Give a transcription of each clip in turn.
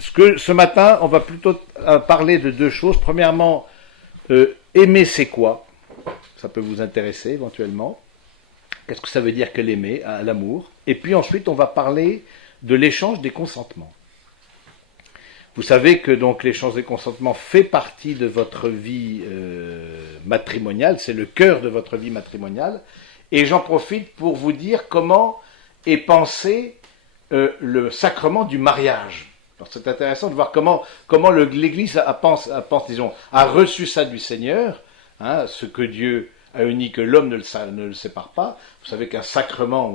ce matin, on va plutôt parler de deux choses. Premièrement, aimer c'est quoi? Ça peut vous intéresser éventuellement. Qu'est-ce que ça veut dire que l'aimer, l'amour? Et puis ensuite, on va parler de l'échange des consentements. Vous savez que donc l'échange des consentements fait partie de votre vie matrimoniale, c'est le cœur de votre vie matrimoniale. Et j'en profite pour vous dire comment est pensé le sacrement du mariage. Alors c'est intéressant de voir comment l'Église a reçu ça du Seigneur, hein, ce que Dieu a uni que l'homme ne le sépare pas. Vous savez qu'un sacrement,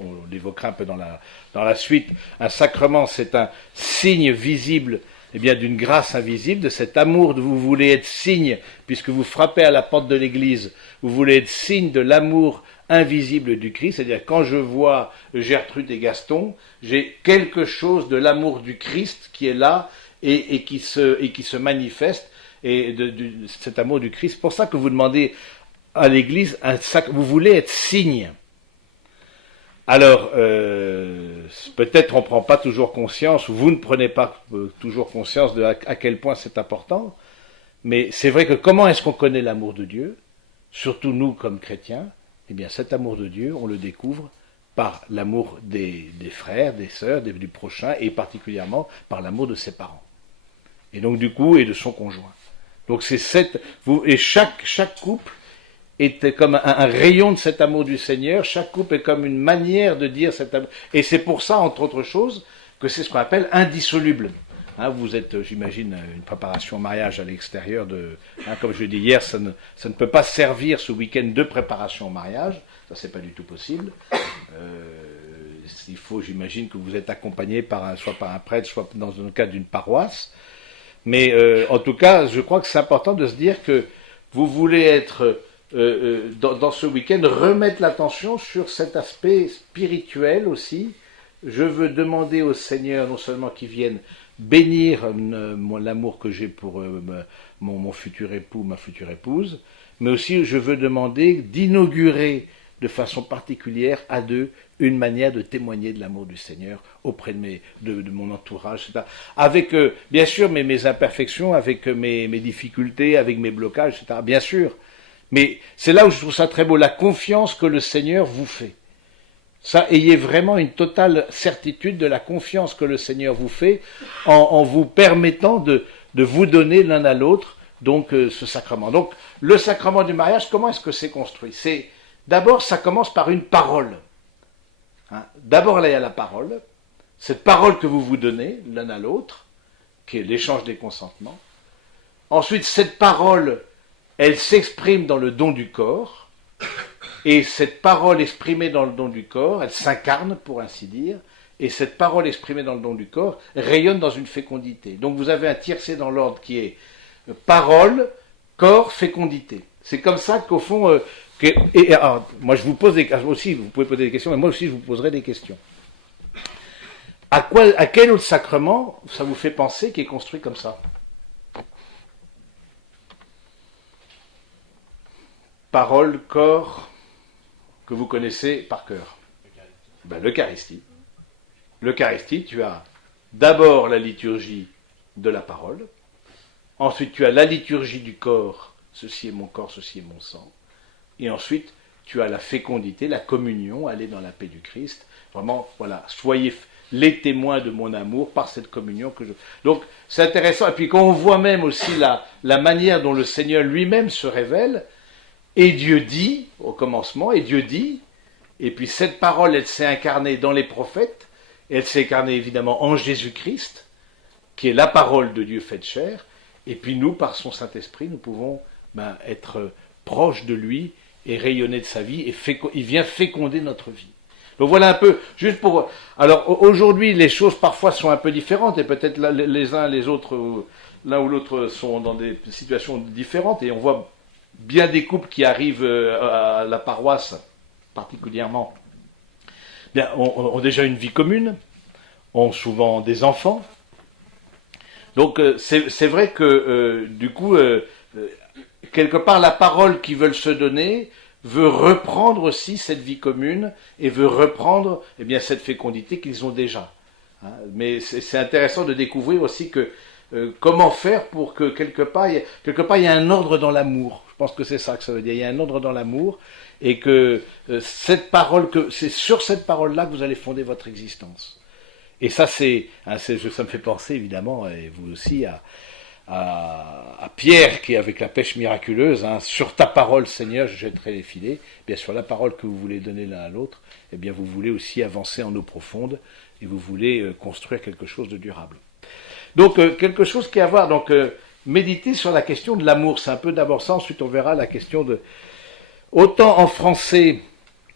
on l'évoquera un peu dans la suite, un sacrement c'est un signe visible d'une grâce invisible, de cet amour de vous voulez être signe, puisque vous frappez à la porte de l'Église, vous voulez être signe de l'amour invisible du Christ, c'est-à-dire quand je vois Gertrude et Gaston, j'ai quelque chose de l'amour du Christ qui est là et qui se manifeste, et de cet amour du Christ. C'est pour ça que vous demandez à l'Église, vous voulez être signe. Alors, peut-être on ne prend pas toujours conscience, ou vous ne prenez pas toujours conscience de à quel point c'est important, mais c'est vrai que comment est-ce qu'on connaît l'amour de Dieu? Surtout nous comme chrétiens, eh bien cet amour de Dieu, on le découvre par l'amour des frères, des sœurs, du prochain, et particulièrement par l'amour de ses parents. Et donc du coup, et de son conjoint. Donc c'est chaque couple est comme un rayon de cet amour du Seigneur, chaque couple est comme une manière de dire cet amour. Et c'est pour ça, entre autres choses, que c'est ce qu'on appelle indissoluble. Hein, vous êtes, j'imagine, une préparation au mariage à l'extérieur comme je l'ai dit hier, ça ne peut pas servir ce week-end de préparation au mariage, ça c'est pas du tout possible. Il faut, j'imagine, que vous êtes accompagné soit par un prêtre, soit dans le cadre d'une paroisse. Mais en tout cas, je crois que c'est important de se dire que vous voulez être dans ce week-end, remettre l'attention sur cet aspect spirituel aussi. Je veux demander au Seigneur non seulement qu'il vienne bénir l'amour que j'ai pour mon futur époux, ma future épouse, mais aussi je veux demander d'inaugurer de façon particulière à deux une manière de témoigner de l'amour du Seigneur auprès de mon entourage, etc. Avec bien sûr mes imperfections, avec mes difficultés, avec mes blocages, etc. Bien sûr. Mais c'est là où je trouve ça très beau, la confiance que le Seigneur vous fait. Ça, ayez vraiment une totale certitude de la confiance que le Seigneur vous fait en vous permettant de vous donner l'un à l'autre donc ce sacrement. Donc le sacrement du mariage, comment est-ce que c'est construit? D'abord, ça commence par une parole. Hein? D'abord, là, il y a la parole, cette parole que vous vous donnez l'un à l'autre, qui est l'échange des consentements. Ensuite, cette parole, elle s'exprime dans le don du corps, et cette parole exprimée dans le don du corps, elle s'incarne, pour ainsi dire, et cette parole exprimée dans le don du corps rayonne dans une fécondité. Donc vous avez un tiercé dans l'ordre qui est parole, corps, fécondité. C'est comme ça qu'au fond... alors, moi je vous pose des questions, aussi vous pouvez poser des questions, mais moi aussi je vous poserai des questions. À quel autre sacrement ça vous fait penser qui est construit comme ça? Parole, corps, que vous connaissez par cœur. L'Eucharistie. L'Eucharistie, tu as d'abord la liturgie de la parole, ensuite tu as la liturgie du corps, ceci est mon corps, ceci est mon sang, et ensuite tu as la fécondité, la communion, aller dans la paix du Christ. Vraiment, voilà, soyez les témoins de mon amour par cette communion que je... Donc c'est intéressant, et puis quand on voit même aussi la manière dont le Seigneur lui-même se révèle, et Dieu dit, au commencement, et Dieu dit, et puis cette parole, elle s'est incarnée dans les prophètes, et elle s'est incarnée évidemment en Jésus-Christ, qui est la parole de Dieu faite chair, et puis nous, par son Saint-Esprit, nous pouvons être proches de lui et rayonner de sa vie, et il vient féconder notre vie. Donc voilà un peu, juste pour... Alors aujourd'hui, les choses parfois sont un peu différentes, et peut-être les uns les autres, l'un ou l'autre sont dans des situations différentes, et on voit bien des couples qui arrivent à la paroisse, particulièrement, ont déjà une vie commune, ont souvent des enfants. Donc c'est vrai que du coup, quelque part, la parole qu'ils veulent se donner veut reprendre aussi cette vie commune et veut reprendre cette fécondité qu'ils ont déjà. hein. Mais c'est intéressant de découvrir aussi que comment faire pour que quelque part il y a un ordre dans l'amour. Je pense que c'est ça que ça veut dire. Il y a un ordre dans l'amour et que cette parole, que c'est sur cette parole-là que vous allez fonder votre existence. Et ça, ça me fait penser évidemment, et vous aussi, à Pierre qui est avec la pêche miraculeuse, hein, sur ta parole Seigneur je jetterai les filets, bien sur la parole que vous voulez donner l'un à l'autre, eh bien vous voulez aussi avancer en eau profonde et vous voulez construire quelque chose de durable. Donc quelque chose qui a à voir, donc méditer sur la question de l'amour, c'est un peu d'abord ça, ensuite on verra la question de, autant en français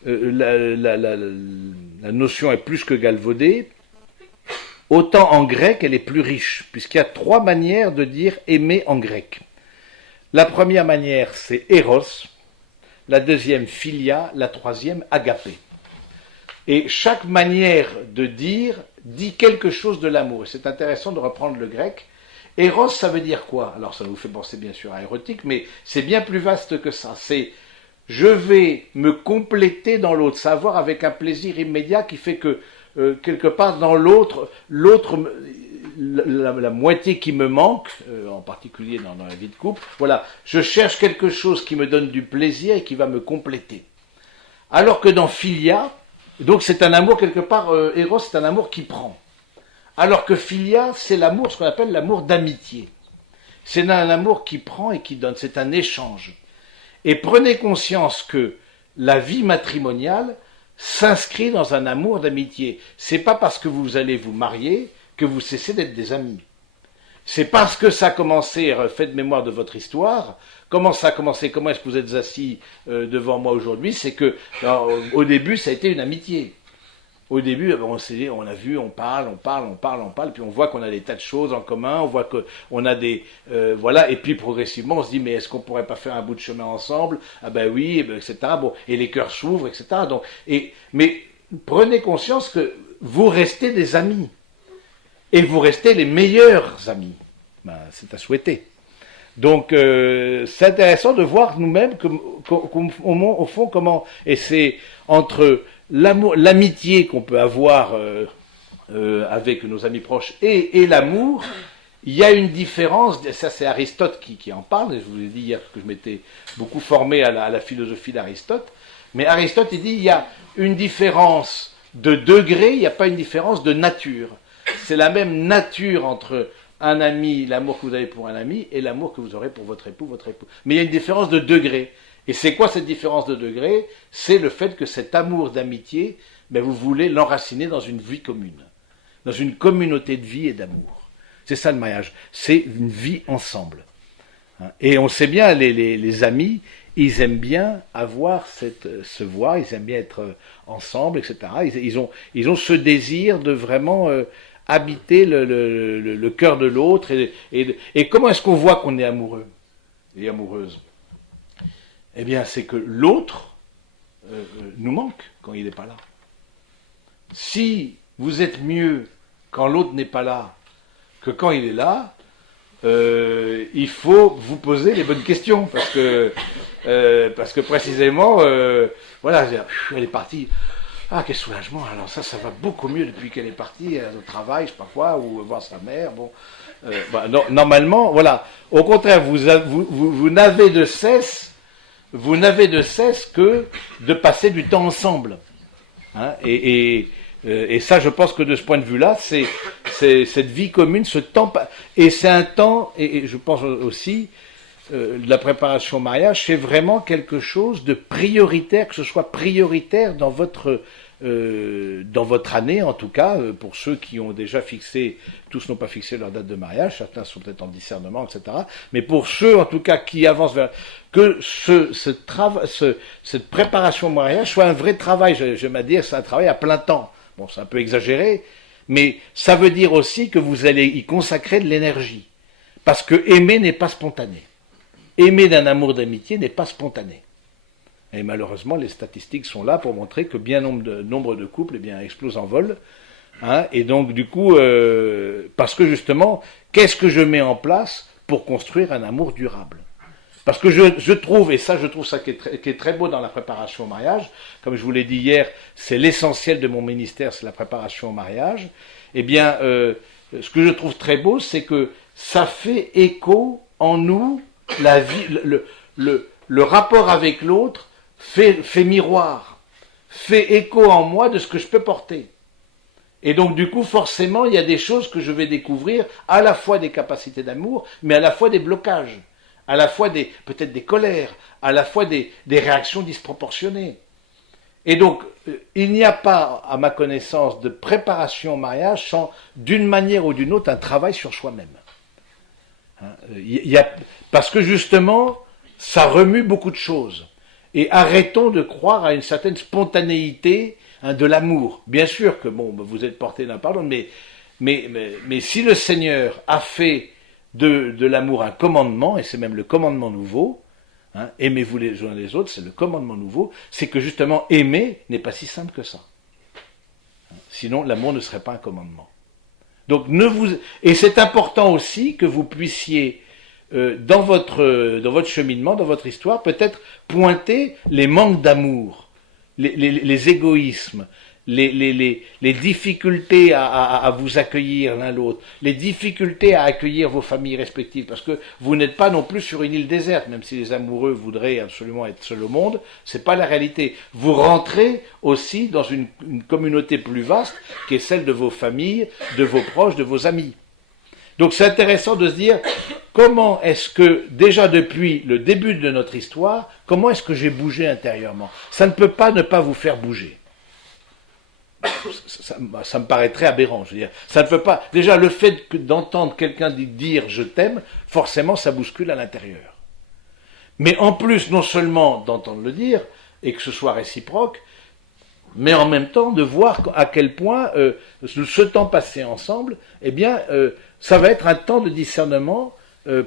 la notion est plus que galvaudée, autant en grec, elle est plus riche, puisqu'il y a 3 manières de dire aimer en grec. La première manière, c'est eros, la deuxième, philia, la troisième, agapé. Et chaque manière de dire dit quelque chose de l'amour. Et c'est intéressant de reprendre le grec. Eros, ça veut dire quoi? Alors ça vous fait penser bien sûr à érotique, mais c'est bien plus vaste que ça. C'est je vais me compléter dans l'autre, savoir avec un plaisir immédiat qui fait que quelque part dans l'autre, la moitié qui me manque, en particulier dans la vie de couple, voilà, je cherche quelque chose qui me donne du plaisir et qui va me compléter. Alors que dans philia, donc c'est un amour quelque part, Eros c'est un amour qui prend. Alors que philia, c'est l'amour, ce qu'on appelle l'amour d'amitié. C'est un amour qui prend et qui donne, c'est un échange. Et prenez conscience que la vie matrimoniale s'inscrit dans un amour d'amitié. C'est pas parce que vous allez vous marier que vous cessez d'être des amis. C'est parce que ça a commencé, faites mémoire de votre histoire, comment ça a commencé, comment est-ce que vous êtes assis devant moi aujourd'hui, c'est que alors, au début ça a été une amitié. Au début, on a vu, on parle, puis on voit qu'on a des tas de choses en commun, on voit qu'on a des... voilà, et puis progressivement, on se dit, mais est-ce qu'on pourrait pas faire un bout de chemin ensemble? Ah ben oui, etc. Bon, et les cœurs s'ouvrent, etc. Donc, mais prenez conscience que vous restez des amis, et vous restez les meilleurs amis. Ben, c'est à souhaiter. Donc, c'est intéressant de voir nous-mêmes, au fond, comment... Et c'est entre... l'amitié qu'on peut avoir avec nos amis proches et l'amour, il y a une différence, ça c'est Aristote qui en parle, et je vous ai dit hier que je m'étais beaucoup formé à la philosophie d'Aristote, mais Aristote il dit il y a une différence de degré, il n'y a pas une différence de nature. C'est la même nature entre un ami, l'amour que vous avez pour un ami, et l'amour que vous aurez pour votre époux. Mais il y a une différence de degré. Et c'est quoi cette différence de degré? C'est le fait que cet amour d'amitié, vous voulez l'enraciner dans une vie commune, dans une communauté de vie et d'amour. C'est ça le mariage, c'est une vie ensemble. Et on sait bien, les amis, ils aiment bien avoir se voir, ils aiment bien être ensemble, etc. Ils ont ce désir de vraiment habiter le cœur de l'autre. Et comment est-ce qu'on voit qu'on est amoureux et amoureuse? Eh bien, c'est que l'autre nous manque quand il n'est pas là. Si vous êtes mieux quand l'autre n'est pas là que quand il est là, il faut vous poser les bonnes questions, parce que précisément, voilà, elle est partie. Ah, quel soulagement! Alors ça va beaucoup mieux depuis qu'elle est partie au travail, je sais pas quoi, ou voir sa mère. Bon, normalement, voilà. Au contraire, vous n'avez de cesse. Vous n'avez de cesse que de passer du temps ensemble. Hein, et ça, je pense que de ce point de vue-là, c'est cette vie commune, ce temps, et c'est un temps, et je pense aussi, la préparation au mariage, c'est vraiment quelque chose de prioritaire, que ce soit prioritaire dans votre année, en tout cas, pour ceux qui ont déjà fixé, tous n'ont pas fixé leur date de mariage, certains sont peut-être en discernement, etc. Mais pour ceux, en tout cas, qui avancent vers... que cette préparation au mariage soit un vrai travail, j'aime à dire, c'est un travail à plein temps. Bon, c'est un peu exagéré, mais ça veut dire aussi que vous allez y consacrer de l'énergie. Parce que aimer n'est pas spontané. Aimer d'un amour d'amitié n'est pas spontané. Et malheureusement, les statistiques sont là pour montrer que bien nombre de couples explosent en vol. Hein, et donc, du coup, parce que justement, qu'est-ce que je mets en place pour construire un amour durable? Parce que je trouve, et ça je trouve ça qui est très beau dans la préparation au mariage, comme je vous l'ai dit hier, c'est l'essentiel de mon ministère, c'est la préparation au mariage, eh bien, ce que je trouve très beau, c'est que ça fait écho en nous, la vie, le rapport avec l'autre fait miroir, fait écho en moi de ce que je peux porter. Et donc, du coup, forcément, il y a des choses que je vais découvrir, à la fois des capacités d'amour, mais à la fois des blocages, à la fois peut-être des colères, à la fois des réactions disproportionnées. Et donc, il n'y a pas, à ma connaissance, de préparation au mariage sans, d'une manière ou d'une autre, un travail sur soi-même. Parce que justement, ça remue beaucoup de choses. Et arrêtons de croire à une certaine spontanéité de l'amour. Bien sûr que bon, vous êtes porté d'un pardon, mais si le Seigneur a fait de l'amour un commandement, et c'est même le commandement nouveau, aimez-vous les uns les autres, c'est le commandement nouveau, c'est que justement aimer n'est pas si simple que ça. Sinon, l'amour ne serait pas un commandement. Donc et c'est important aussi que vous puissiez dans votre cheminement, dans votre histoire, peut-être pointer les manques d'amour, les égoïsmes, les difficultés à vous accueillir l'un l'autre, les difficultés à accueillir vos familles respectives, parce que vous n'êtes pas non plus sur une île déserte, même si les amoureux voudraient absolument être seuls au monde, c'est pas la réalité. Vous rentrez aussi dans une communauté plus vaste, qui est celle de vos familles, de vos proches, de vos amis. Donc c'est intéressant de se dire, comment est-ce que, déjà depuis le début de notre histoire, comment est-ce que j'ai bougé intérieurement? Ça ne peut pas ne pas vous faire bouger. Ça me paraît très aberrant, je veux dire. Ça ne peut pas. Déjà, le fait d'entendre quelqu'un dire je t'aime, forcément, ça bouscule à l'intérieur. Mais en plus, non seulement d'entendre le dire, et que ce soit réciproque, mais en même temps de voir à quel point ce temps passé ensemble, eh bien, ça va être un temps de discernement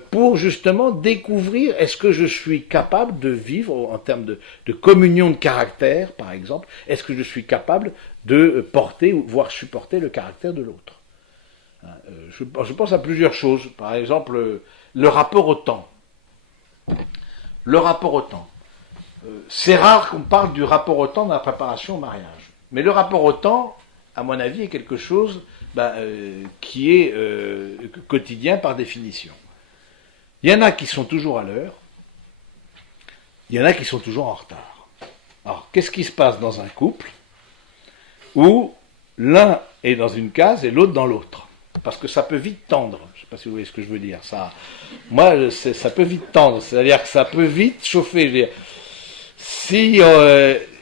pour justement découvrir est-ce que je suis capable de vivre en termes de communion de caractère, par exemple, est-ce que je suis capable de porter ou voire supporter le caractère de l'autre. Je pense à plusieurs choses, par exemple le rapport au temps. Le rapport au temps. C'est rare qu'on parle du rapport au temps dans la préparation au mariage, mais le rapport au temps, à mon avis, est quelque chose qui est quotidien par définition. Il y en a qui sont toujours à l'heure, il y en a qui sont toujours en retard. Alors, qu'est-ce qui se passe dans un couple où l'un est dans une case et l'autre dans l'autre? Parce que ça peut vite tendre, je ne sais pas si vous voyez ce que je veux dire. Ça peut vite tendre, c'est-à-dire que ça peut vite chauffer. Je veux dire,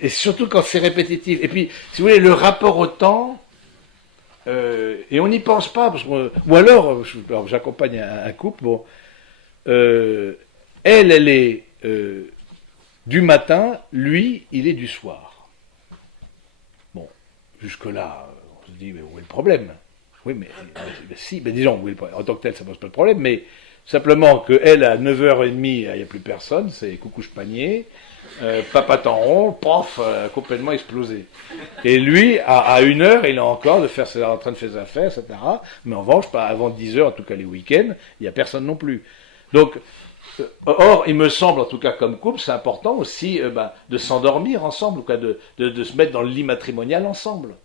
et surtout quand c'est répétitif. Et puis, si vous voulez, le rapport au temps, et on n'y pense pas, ou alors j'accompagne un couple, bon, elle est du matin, lui, il est du soir. Bon, jusque-là, on se dit, mais où est le problème? Oui, mais disons, oui, en tant que tel, ça ne pose pas de problème, mais simplement qu'elle, à 9h30, il n'y a plus personne, c'est coucouche panier, papa temps rond, prof, complètement explosé. Et lui, à 1h, il est encore en train de faire ses affaires, etc. Mais en revanche, pas avant 10h, en tout cas les week-ends, il n'y a personne non plus. Donc, or, il me semble, en tout cas comme couple, c'est important aussi de s'endormir ensemble, ou de se mettre dans le lit matrimonial ensemble.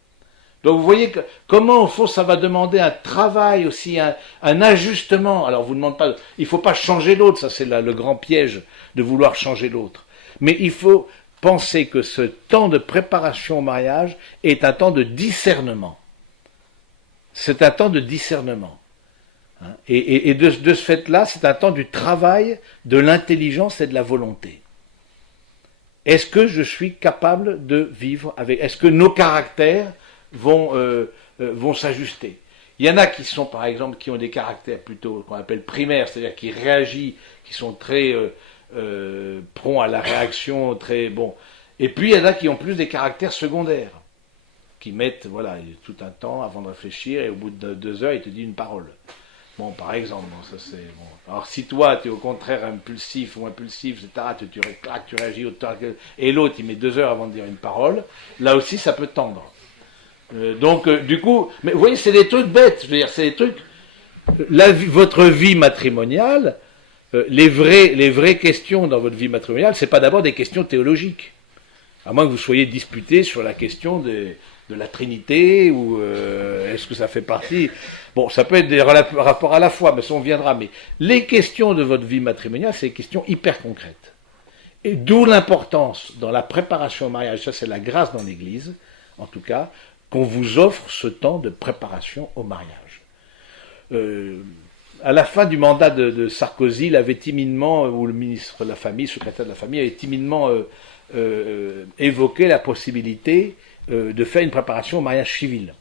Donc vous voyez comment au fond ça va demander un travail aussi, un ajustement. Alors vous ne demandez pas, il ne faut pas changer l'autre, ça c'est le grand piège de vouloir changer l'autre. Mais il faut penser que ce temps de préparation au mariage est un temps de discernement. C'est un temps de discernement. Et de ce fait-là, c'est un temps du travail, de l'intelligence et de la volonté. Est-ce que je suis capable de vivre avec... Est-ce que nos caractères vont s'ajuster? Il y en a qui sont, par exemple, qui ont des caractères plutôt qu'on appelle primaires, c'est-à-dire qui réagissent, qui sont très prompts à la réaction, très bon. Et puis il y en a qui ont plus des caractères secondaires, qui mettent tout un temps avant de réfléchir et au bout de 2 heures, il te dit une parole. Bon, par exemple, ça c'est bon. Alors si toi, tu es au contraire impulsif ou impulsif, etc., tu réagis autant et l'autre, il met 2 heures avant de dire une parole, là aussi, ça peut tendre. Du coup, mais vous voyez, c'est des trucs bêtes, je veux dire, c'est des trucs... votre vie matrimoniale, les vraies questions dans votre vie matrimoniale, c'est pas d'abord des questions théologiques. À moins que vous soyez disputé sur la question de la Trinité, ou est-ce que ça fait partie... Bon, ça peut être des rapports à la foi, mais ça on viendra. Mais les questions de votre vie matrimoniale, c'est des questions hyper concrètes. Et d'où l'importance, dans la préparation au mariage, ça c'est la grâce dans l'Église, en tout cas, qu'on vous offre ce temps de préparation au mariage. À la fin du mandat de Sarkozy, il avait timidement, ou le ministre de la Famille, secrétaire de la Famille, avait timidement évoqué la possibilité de faire une préparation au mariage civil.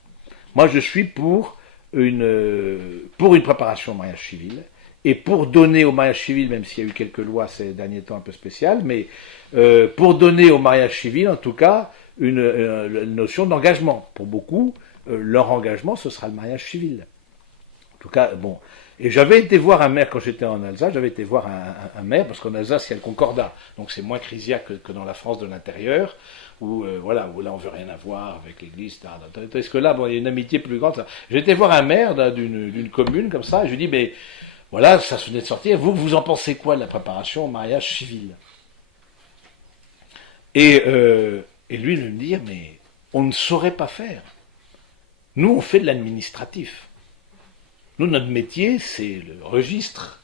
Moi, je suis pour une préparation au mariage civil, et pour donner au mariage civil, même s'il y a eu quelques lois ces derniers temps un peu spéciales, mais pour donner au mariage civil, en tout cas, une notion d'engagement. Pour beaucoup, leur engagement, ce sera le mariage civil. En tout cas, bon. Et j'avais été voir un maire, quand j'étais en Alsace, j'avais été voir un maire, parce qu'en Alsace, il y a le concordat. Donc c'est moins crisiaque que dans la France de l'intérieur, où, voilà, où là, on veut rien avoir avec l'église, etc. Est-ce que là, bon, il y a une amitié plus grande. J'ai été voir un maire d'une commune, comme ça, et je lui dis, mais voilà, ça se venait de sortir, vous en pensez quoi de la préparation au mariage civil? Et lui, de me dire, mais on ne saurait pas faire. Nous, on fait de l'administratif. Nous, notre métier, c'est le registre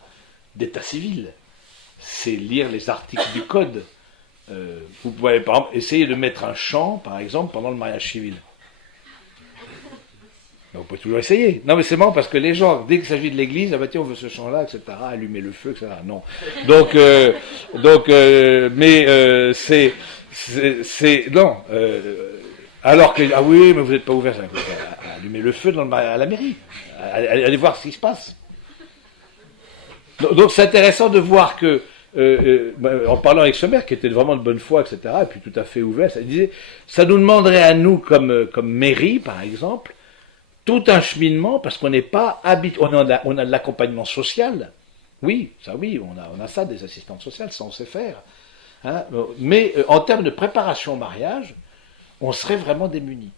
d'état civil. C'est lire les articles du code. Vous pouvez, par exemple, essayer de mettre un chant, par exemple, pendant le mariage civil. Vous pouvez toujours essayer. Non, mais c'est marrant parce que les gens, dès qu'il s'agit de l'église, ah bah tiens, on veut ce chant-là, etc., allumer le feu, etc. Non. Donc, non. Alors que, ah oui, mais vous n'êtes pas ouvert à allumer le feu à la mairie. Allez voir ce qui se passe. Donc c'est intéressant de voir que, en parlant avec ce maire qui était vraiment de bonne foi, etc., et puis tout à fait ouvert, ça disait, ça nous demanderait à nous, comme mairie, par exemple, tout un cheminement, parce qu'on n'est pas habitué, on a de l'accompagnement social, oui, on a ça, des assistantes sociales, ça on sait faire, hein, mais en termes de préparation au mariage, on serait vraiment démunis.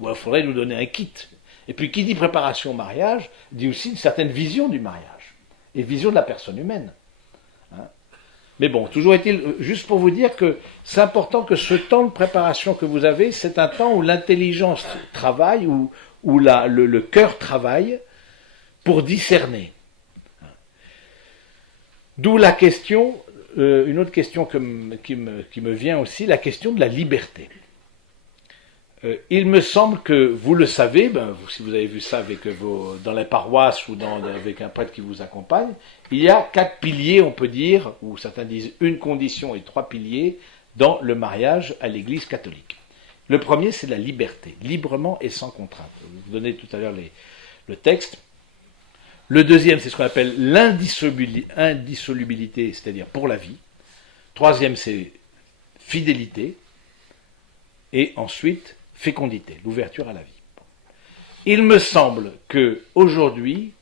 Ou il faudrait nous donner un kit. Et puis qui dit préparation au mariage, dit aussi une certaine vision du mariage, et vision de la personne humaine. Hein. Mais bon, toujours est-il, juste pour vous dire que c'est important que ce temps de préparation que vous avez, c'est un temps où l'intelligence travaille, où le cœur travaille pour discerner. D'où la question, une autre question qui me vient aussi, la question de la liberté. Il me semble que vous le savez, si vous avez vu ça dans les paroisses ou avec un prêtre qui vous accompagne, il y a 4 piliers, on peut dire, ou certains disent une condition et 3 piliers dans le mariage à l'Église catholique. Le premier, c'est la liberté, librement et sans contrainte. Je vais vous donner tout à l'heure le texte. Le deuxième, c'est ce qu'on appelle l'indissolubilité, c'est-à-dire pour la vie. Troisième, c'est fidélité. Et ensuite, fécondité, l'ouverture à la vie. Il me semble que aujourd'hui,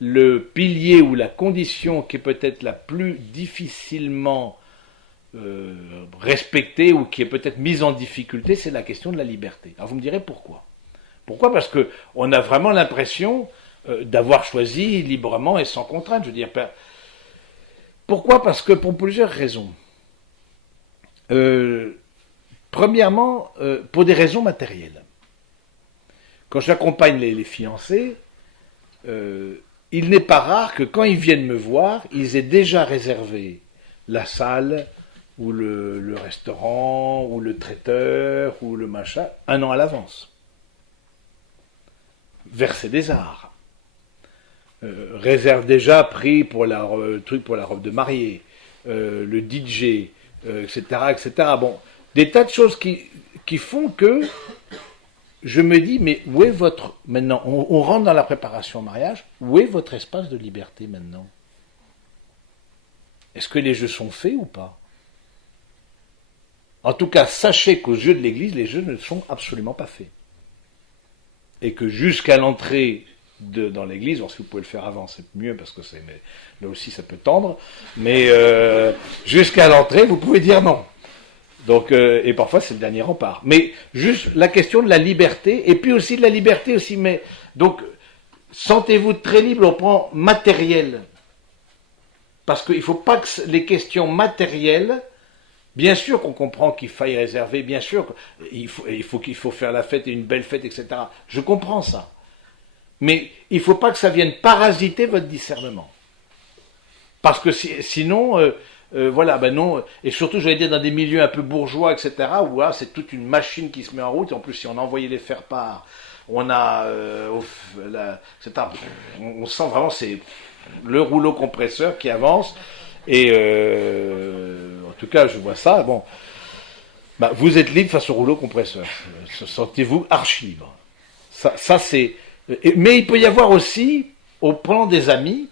le pilier ou la condition qui est peut-être la plus difficilement respectée ou qui est peut-être mise en difficulté, c'est la question de la liberté. Alors vous me direz pourquoi? Pourquoi? Parce qu'on a vraiment l'impression d'avoir choisi librement et sans contrainte. Je veux dire, pourquoi? Parce que pour plusieurs raisons. Premièrement, pour des raisons matérielles. Quand j'accompagne les fiancés, il n'est pas rare que quand ils viennent me voir, ils aient déjà réservé la salle, ou le restaurant, ou le traiteur, ou le machin, 1 an à l'avance. Verser des arts. Réserve déjà prix pour truc pour la robe de mariée, le DJ, etc., etc. Bon, des tas de choses qui font que je me dis, mais où est votre... Maintenant, on rentre dans la préparation au mariage, où est votre espace de liberté maintenant? Est-ce que les jeux sont faits ou pas? En tout cas, sachez qu'aux yeux de l'Église, les jeux ne sont absolument pas faits. Et que jusqu'à l'entrée dans l'Église, si vous pouvez le faire avant, c'est mieux, parce que là aussi ça peut tendre, mais jusqu'à l'entrée, vous pouvez dire non. Donc, et parfois c'est le dernier rempart. Mais juste la question de la liberté, et puis aussi de la liberté aussi, mais donc sentez-vous très libre au plan matériel, parce qu'il ne faut pas que les questions matérielles Bien sûr qu'on comprend qu'il faille réserver, bien sûr qu'il faut faire la fête et une belle fête, etc. Je comprends ça. Mais il ne faut pas que ça vienne parasiter votre discernement. Parce que sinon, voilà, ben non, et surtout, j'allais dire, dans des milieux un peu bourgeois, etc., où là, c'est toute une machine qui se met en route, et en plus, si on a envoyé les faire-part, on a, on sent vraiment, c'est le rouleau compresseur qui avance, et en tout cas, je vois ça, bon, bah, vous êtes libre face au rouleau compresseur, sentez-vous archi libre. Ça c'est, mais il peut y avoir aussi, au plan des amis,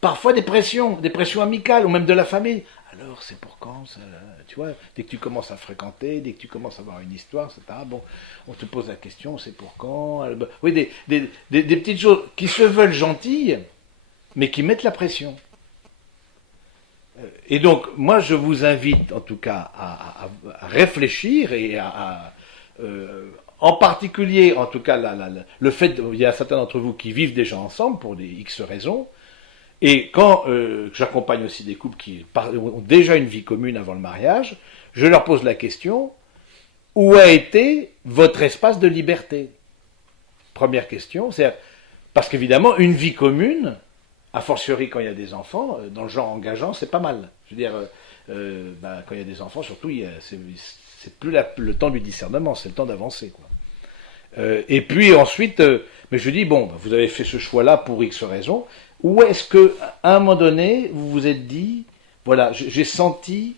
parfois des pressions amicales, ou même de la famille. Alors, c'est pour quand ça, tu vois, dès que tu commences à fréquenter, dès que tu commences à avoir une histoire, etc., bon, on te pose la question, c'est pour quand. Oui, des petites choses qui se veulent gentilles, mais qui mettent la pression. Et donc, moi, je vous invite, en tout cas, à réfléchir et en particulier, en tout cas, le fait, il y a certains d'entre vous qui vivent déjà ensemble pour des X raisons, et quand j'accompagne aussi des couples qui ont déjà une vie commune avant le mariage, je leur pose la question, où a été votre espace de liberté? Première question, c'est parce qu'évidemment, une vie commune, a fortiori quand il y a des enfants, dans le genre engageant, c'est pas mal. Je veux dire, quand il y a des enfants, surtout, c'est plus le temps du discernement, c'est le temps d'avancer, quoi. Et puis ensuite, mais je dis, bon, vous avez fait ce choix-là pour X raisons, où est-ce que, à un moment donné, vous vous êtes dit, voilà, j'ai senti,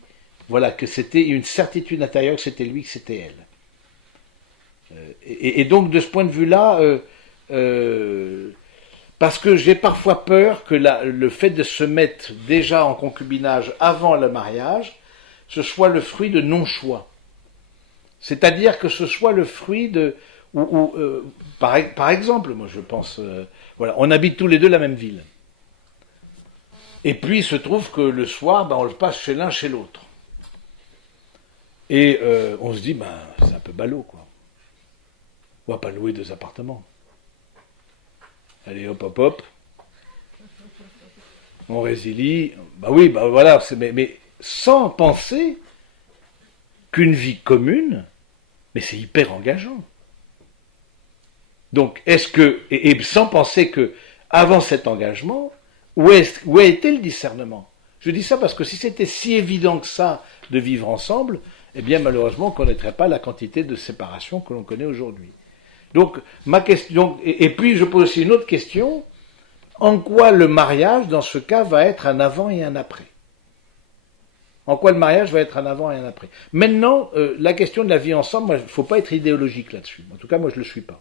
voilà, que c'était une certitude intérieure, que c'était lui, que c'était elle. Et donc, de ce point de vue-là, parce que j'ai parfois peur que le fait de se mettre déjà en concubinage avant le mariage, ce soit le fruit de non-choix. C'est-à-dire que ce soit le fruit de... par exemple, moi je pense, voilà, on habite tous les deux la même ville. Et puis il se trouve que le soir, ben, on le passe chez l'un, chez l'autre. Et on se dit, ben, c'est un peu ballot, quoi. On va pas louer 2 appartements. Allez, hop, hop, hop. On résilie. Bah oui, bah voilà, mais sans penser qu'une vie commune, mais c'est hyper engageant. Donc, est-ce que, et sans penser que, avant cet engagement, où a été le discernement? Je dis ça parce que si c'était si évident que ça de vivre ensemble, eh bien malheureusement on ne connaîtrait pas la quantité de séparation que l'on connaît aujourd'hui. Donc, ma question, et puis je pose aussi une autre question, en quoi le mariage, dans ce cas, va être un avant et un après? En quoi le mariage va être un avant et un après? Maintenant, la question de la vie ensemble, il ne faut pas être idéologique là-dessus. En tout cas, moi, je ne le suis pas.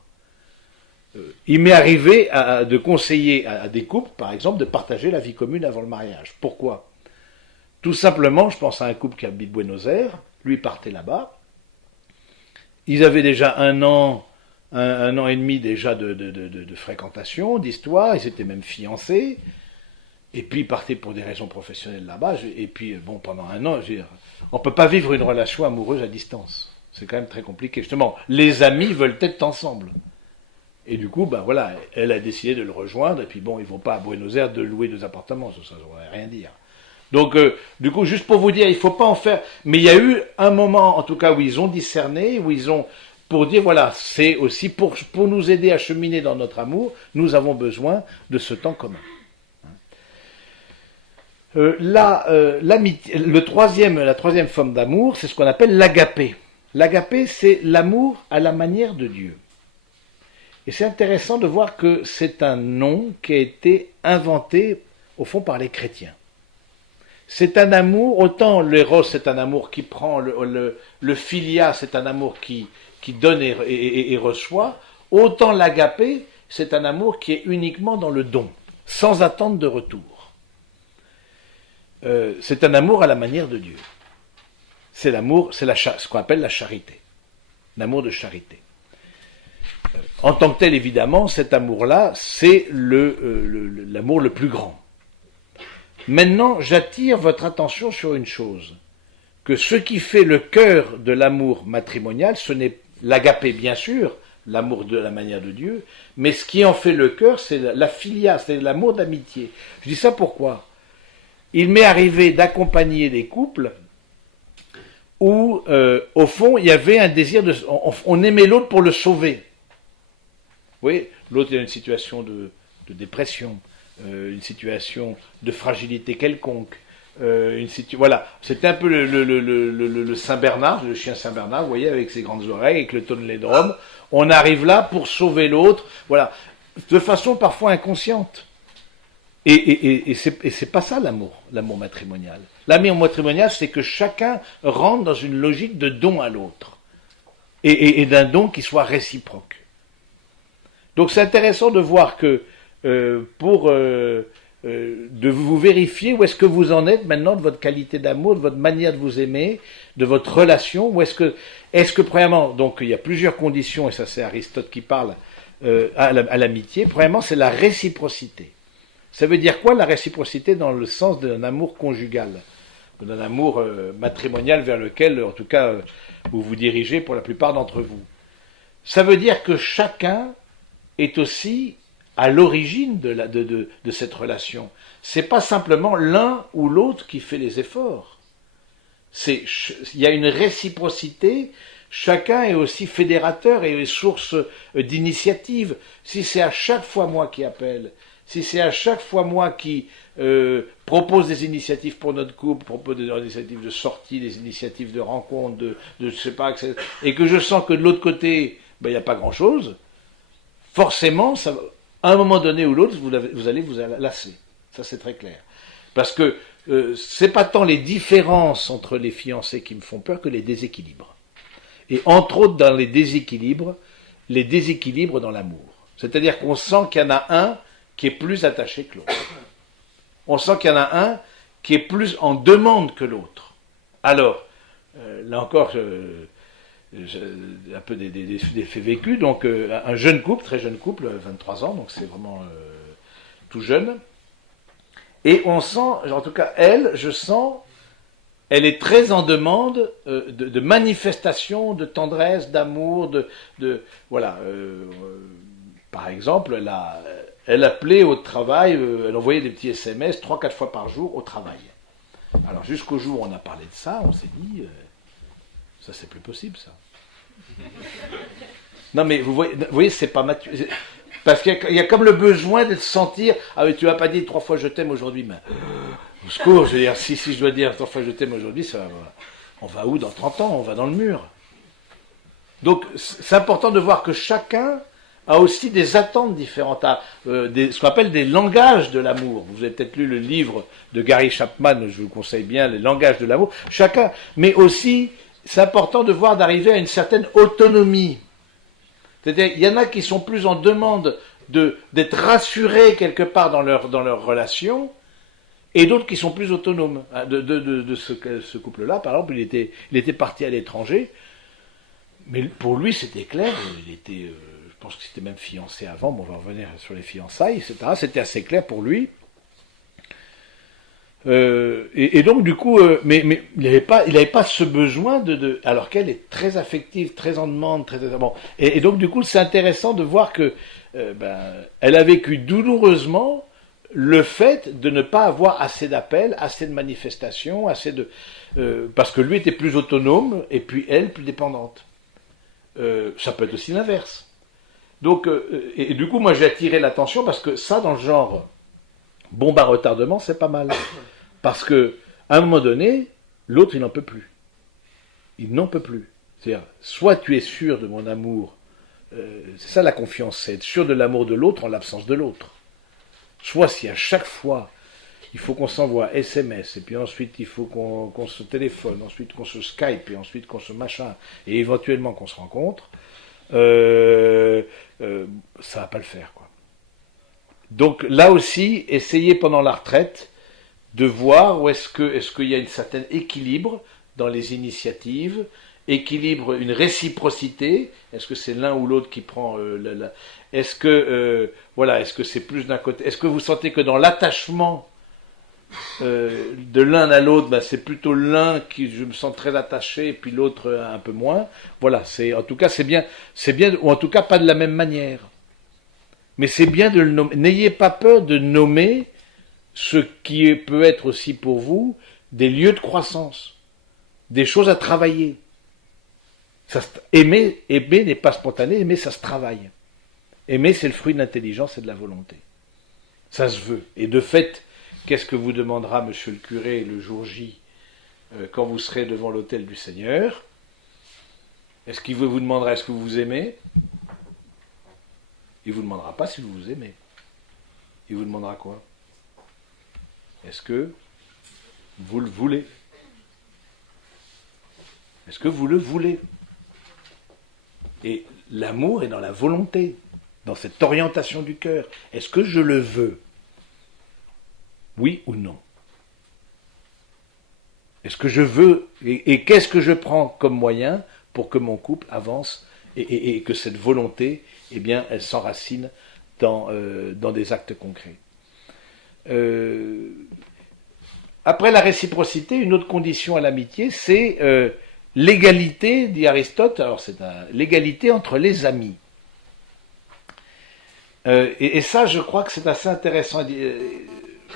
Il m'est arrivé de conseiller à des couples, par exemple, de partager la vie commune avant le mariage. Pourquoi? Tout simplement, je pense à un couple qui habite Buenos Aires, lui partait là-bas. Ils avaient déjà un an et demi déjà de fréquentation, d'histoire, ils étaient même fiancés, et puis ils partaient pour des raisons professionnelles là-bas, et puis bon, pendant un an, on ne peut pas vivre une relation amoureuse à distance. C'est quand même très compliqué. Justement, les amis veulent être ensemble. Et du coup, ben voilà, elle a décidé de le rejoindre, et puis bon, ils ne vont pas à Buenos Aires de louer 2 appartements, ça ne voudrait rien dire. Donc, du coup, juste pour vous dire, il ne faut pas en faire... Mais il y a eu un moment, en tout cas, où ils ont discerné, où ils ont... Pour dire, voilà, c'est aussi pour nous aider à cheminer dans notre amour, nous avons besoin de ce temps commun. La troisième forme d'amour, c'est ce qu'on appelle l'agapé. L'agapé, c'est l'amour à la manière de Dieu. Et c'est intéressant de voir que c'est un nom qui a été inventé, au fond, par les chrétiens. C'est un amour, autant l'éros, c'est un amour qui prend, le philia, c'est un amour qui donne et reçoit, autant l'agapé, c'est un amour qui est uniquement dans le don, sans attente de retour. C'est un amour à la manière de Dieu. C'est l'amour, c'est ce qu'on appelle la charité, l'amour de charité. En tant que tel, évidemment, cet amour-là, c'est l'amour le plus grand. Maintenant, j'attire votre attention sur une chose, que ce qui fait le cœur de l'amour matrimonial, ce n'est l'agapé, bien sûr, l'amour de la manière de Dieu, mais ce qui en fait le cœur, c'est la philia, c'est l'amour d'amitié. Je dis ça pourquoi? Il m'est arrivé d'accompagner des couples où, au fond, il y avait un désir on aimait l'autre pour le sauver. Vous voyez, l'autre est dans une situation de dépression, une situation de fragilité quelconque, voilà. C'était un peu le Saint Bernard, le chien Saint Bernard, vous voyez, avec ses grandes oreilles, avec le tonnédrome. On arrive là pour sauver l'autre, voilà, de façon parfois inconsciente. Et c'est pas ça l'amour matrimonial. L'amour matrimonial, c'est que chacun rentre dans une logique de don à l'autre. Et d'un don qui soit réciproque. Donc c'est intéressant de voir que de vous vérifier où est-ce que vous en êtes maintenant de votre qualité d'amour, de votre manière de vous aimer, de votre relation, où est-ce que premièrement, donc il y a plusieurs conditions, et ça c'est Aristote qui parle à l'amitié, premièrement c'est la réciprocité. Ça veut dire quoi la réciprocité dans le sens d'un amour conjugal, d'un amour matrimonial vers lequel, en tout cas, vous vous dirigez pour la plupart d'entre vous. Ça veut dire que chacun est aussi à l'origine de cette relation. C'est pas simplement l'un ou l'autre qui fait les efforts. Il y a une réciprocité, chacun est aussi fédérateur et est source d'initiative. Si c'est à chaque fois moi qui appelle, si c'est à chaque fois moi qui propose des initiatives pour notre couple, propose des initiatives de sortie, des initiatives de rencontre, de je sais pas, etc., et que je sens que de l'autre côté, il n'y a pas grand-chose, forcément, à un moment donné ou l'autre, vous allez vous lasser. Ça, c'est très clair. Parce que c'est pas tant les différences entre les fiancés qui me font peur que les déséquilibres. Et entre autres, dans les déséquilibres dans l'amour. C'est-à-dire qu'on sent qu'il y en a un qui est plus attaché que l'autre. On sent qu'il y en a un qui est plus en demande que l'autre. Alors, là encore, un peu des faits vécus. Donc, un jeune couple, très jeune couple, 23 ans, donc c'est vraiment tout jeune. Et on sent, en tout cas je sens, elle est très en demande de manifestation, de tendresse, d'amour, voilà. Par exemple, elle appelait au travail, elle envoyait des petits SMS 3-4 fois par jour au travail. Alors jusqu'au jour où on a parlé de ça, on s'est dit, ça c'est plus possible ça. Non mais vous voyez c'est pas mature. Parce qu'il y a comme le besoin de sentir, ah mais tu m'as pas dit 3 fois je t'aime aujourd'hui, mais au secours, je veux dire, si je dois dire 3 fois je t'aime aujourd'hui, on va où dans 30 ans? On va dans le mur. Donc c'est important de voir que chacun a aussi des attentes différentes, ce qu'on appelle des langages de l'amour. Vous avez peut-être lu le livre de Gary Chapman, je vous conseille bien, Les langages de l'amour. Chacun, mais aussi, c'est important de voir d'arriver à une certaine autonomie. C'est-à-dire, il y en a qui sont plus en demande d'être rassurés quelque part dans leur relation, et d'autres qui sont plus autonomes. De ce couple-là, par exemple, il était parti à l'étranger, mais pour lui, c'était clair, il était... je pense que c'était même fiancé avant, bon, on va revenir sur les fiançailles, etc. C'était assez clair pour lui. Et donc, du coup, mais il n'avait pas ce besoin alors qu'elle est très affective, très en demande, très bon. Et donc, du coup, c'est intéressant de voir que elle a vécu douloureusement le fait de ne pas avoir assez d'appels, assez de manifestations, parce que lui était plus autonome et puis elle plus dépendante. Ça peut être aussi l'inverse. Donc, et du coup, moi j'ai attiré l'attention parce que ça, dans le genre bombe à retardement, c'est pas mal. Parce que, à un moment donné, l'autre, il n'en peut plus. Il n'en peut plus. C'est-à-dire, soit tu es sûr de mon amour, c'est ça la confiance, c'est être sûr de l'amour de l'autre en l'absence de l'autre. Soit si à chaque fois, il faut qu'on s'envoie SMS, et puis ensuite il faut qu'on se téléphone, ensuite qu'on se Skype, et ensuite qu'on se machin, et éventuellement qu'on se rencontre, ça va pas le faire, quoi. Donc là aussi, essayez pendant la retraite de voir où est-ce qu'il y a un certain équilibre dans les initiatives, une réciprocité. Est-ce que c'est l'un ou l'autre qui prend est-ce que c'est plus d'un côté? Est-ce que vous sentez que dans l'attachement de l'un à l'autre, c'est plutôt l'un qui je me sens très attaché et puis l'autre un peu moins. Voilà, en tout cas c'est bien, ou en tout cas pas de la même manière. Mais c'est bien de le nommer. N'ayez pas peur de nommer ce qui peut être aussi pour vous des lieux de croissance, des choses à travailler. Aimer n'est pas spontané, aimer ça se travaille. Aimer c'est le fruit de l'intelligence et de la volonté. Ça se veut. Et de fait, qu'est-ce que vous demandera monsieur le curé le jour J quand vous serez devant l'autel du Seigneur? Est-ce qu'il vous demandera est-ce que vous aimez? Il ne vous demandera pas si vous vous aimez. Il vous demandera quoi? Est-ce que vous le voulez? Est-ce que vous le voulez? Et l'amour est dans la volonté, dans cette orientation du cœur. Est-ce que je le veux? Oui ou non? Est-ce que je veux, et qu'est-ce que je prends comme moyen pour que mon couple avance et que cette volonté, eh bien, elle s'enracine dans des actes concrets. Après la réciprocité, une autre condition à l'amitié, c'est l'égalité, dit Aristote. Alors c'est l'égalité entre les amis. Et ça, je crois que c'est assez intéressant.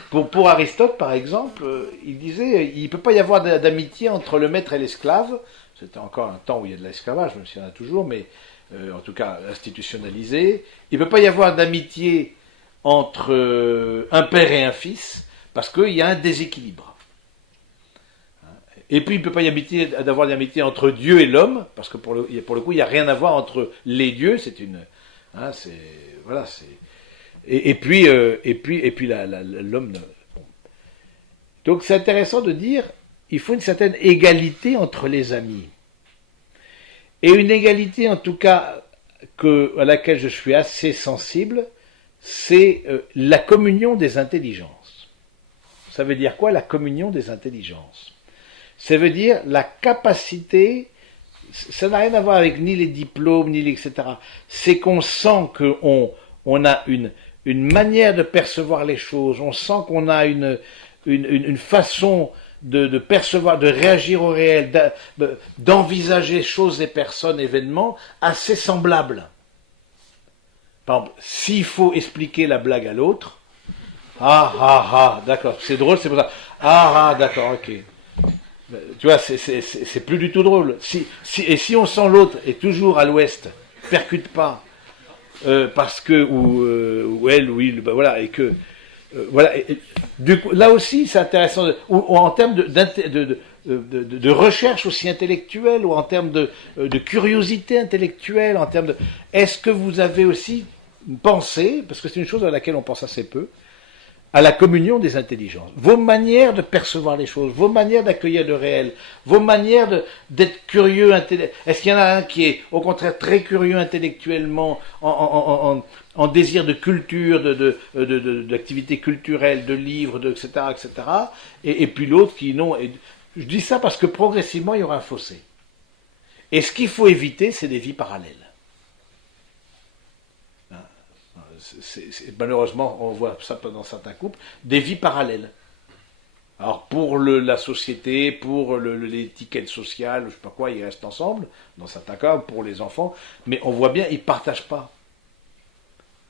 Pour Aristote, par exemple, il disait il ne peut pas y avoir d'amitié entre le maître et l'esclave. C'était encore un temps où il y a de l'esclavage, même s'il y en a toujours, mais en tout cas institutionnalisé. Il ne peut pas y avoir d'amitié entre un père et un fils, parce qu'il y a un déséquilibre. Et puis il ne peut pas y avoir d'amitié entre Dieu et l'homme, parce que pour le coup, il n'y a rien à voir entre les dieux, c'est une... Hein, c'est... Voilà, c'est... Et puis l'homme... Donc c'est intéressant de dire, il faut une certaine égalité entre les amis. Et une égalité, en tout cas, à laquelle je suis assez sensible, c'est la communion des intelligences. Ça veut dire quoi, la communion des intelligences? Ça veut dire la capacité, ça n'a rien à voir avec ni les diplômes, ni les etc. C'est qu'on sent qu'on a une manière de percevoir les choses, on sent qu'on a une façon de percevoir, de réagir au réel, d'envisager choses et personnes, événements assez semblables. Par exemple, s'il faut expliquer la blague à l'autre, d'accord, c'est drôle, c'est pour ça. D'accord, ok. Tu vois, c'est plus du tout drôle. Et si on sent l'autre est toujours à l'ouest, percute pas, parce que ou elle ou il, voilà, et que voilà. Du coup, là aussi, c'est intéressant. Ou en termes de recherche aussi intellectuelle, ou en termes de curiosité intellectuelle, en termes de. Est-ce que vous avez aussi pensé, parce que c'est une chose à laquelle on pense assez peu, à la communion des intelligences, vos manières de percevoir les choses, vos manières d'accueillir le réel, vos manières d'être curieux intellectuellement. Est-ce qu'il y en a un qui est au contraire très curieux intellectuellement, en désir de culture, d'activité culturelle, de livres, etc., etc., et puis l'autre qui non. Je dis ça parce que progressivement il y aura un fossé. Et ce qu'il faut éviter, c'est des vies parallèles. Malheureusement, on voit ça dans certains couples, des vies parallèles. Alors pour la société, pour l'étiquette sociale, je ne sais pas quoi, ils restent ensemble, dans certains cas, pour les enfants, mais on voit bien, ils ne partagent pas.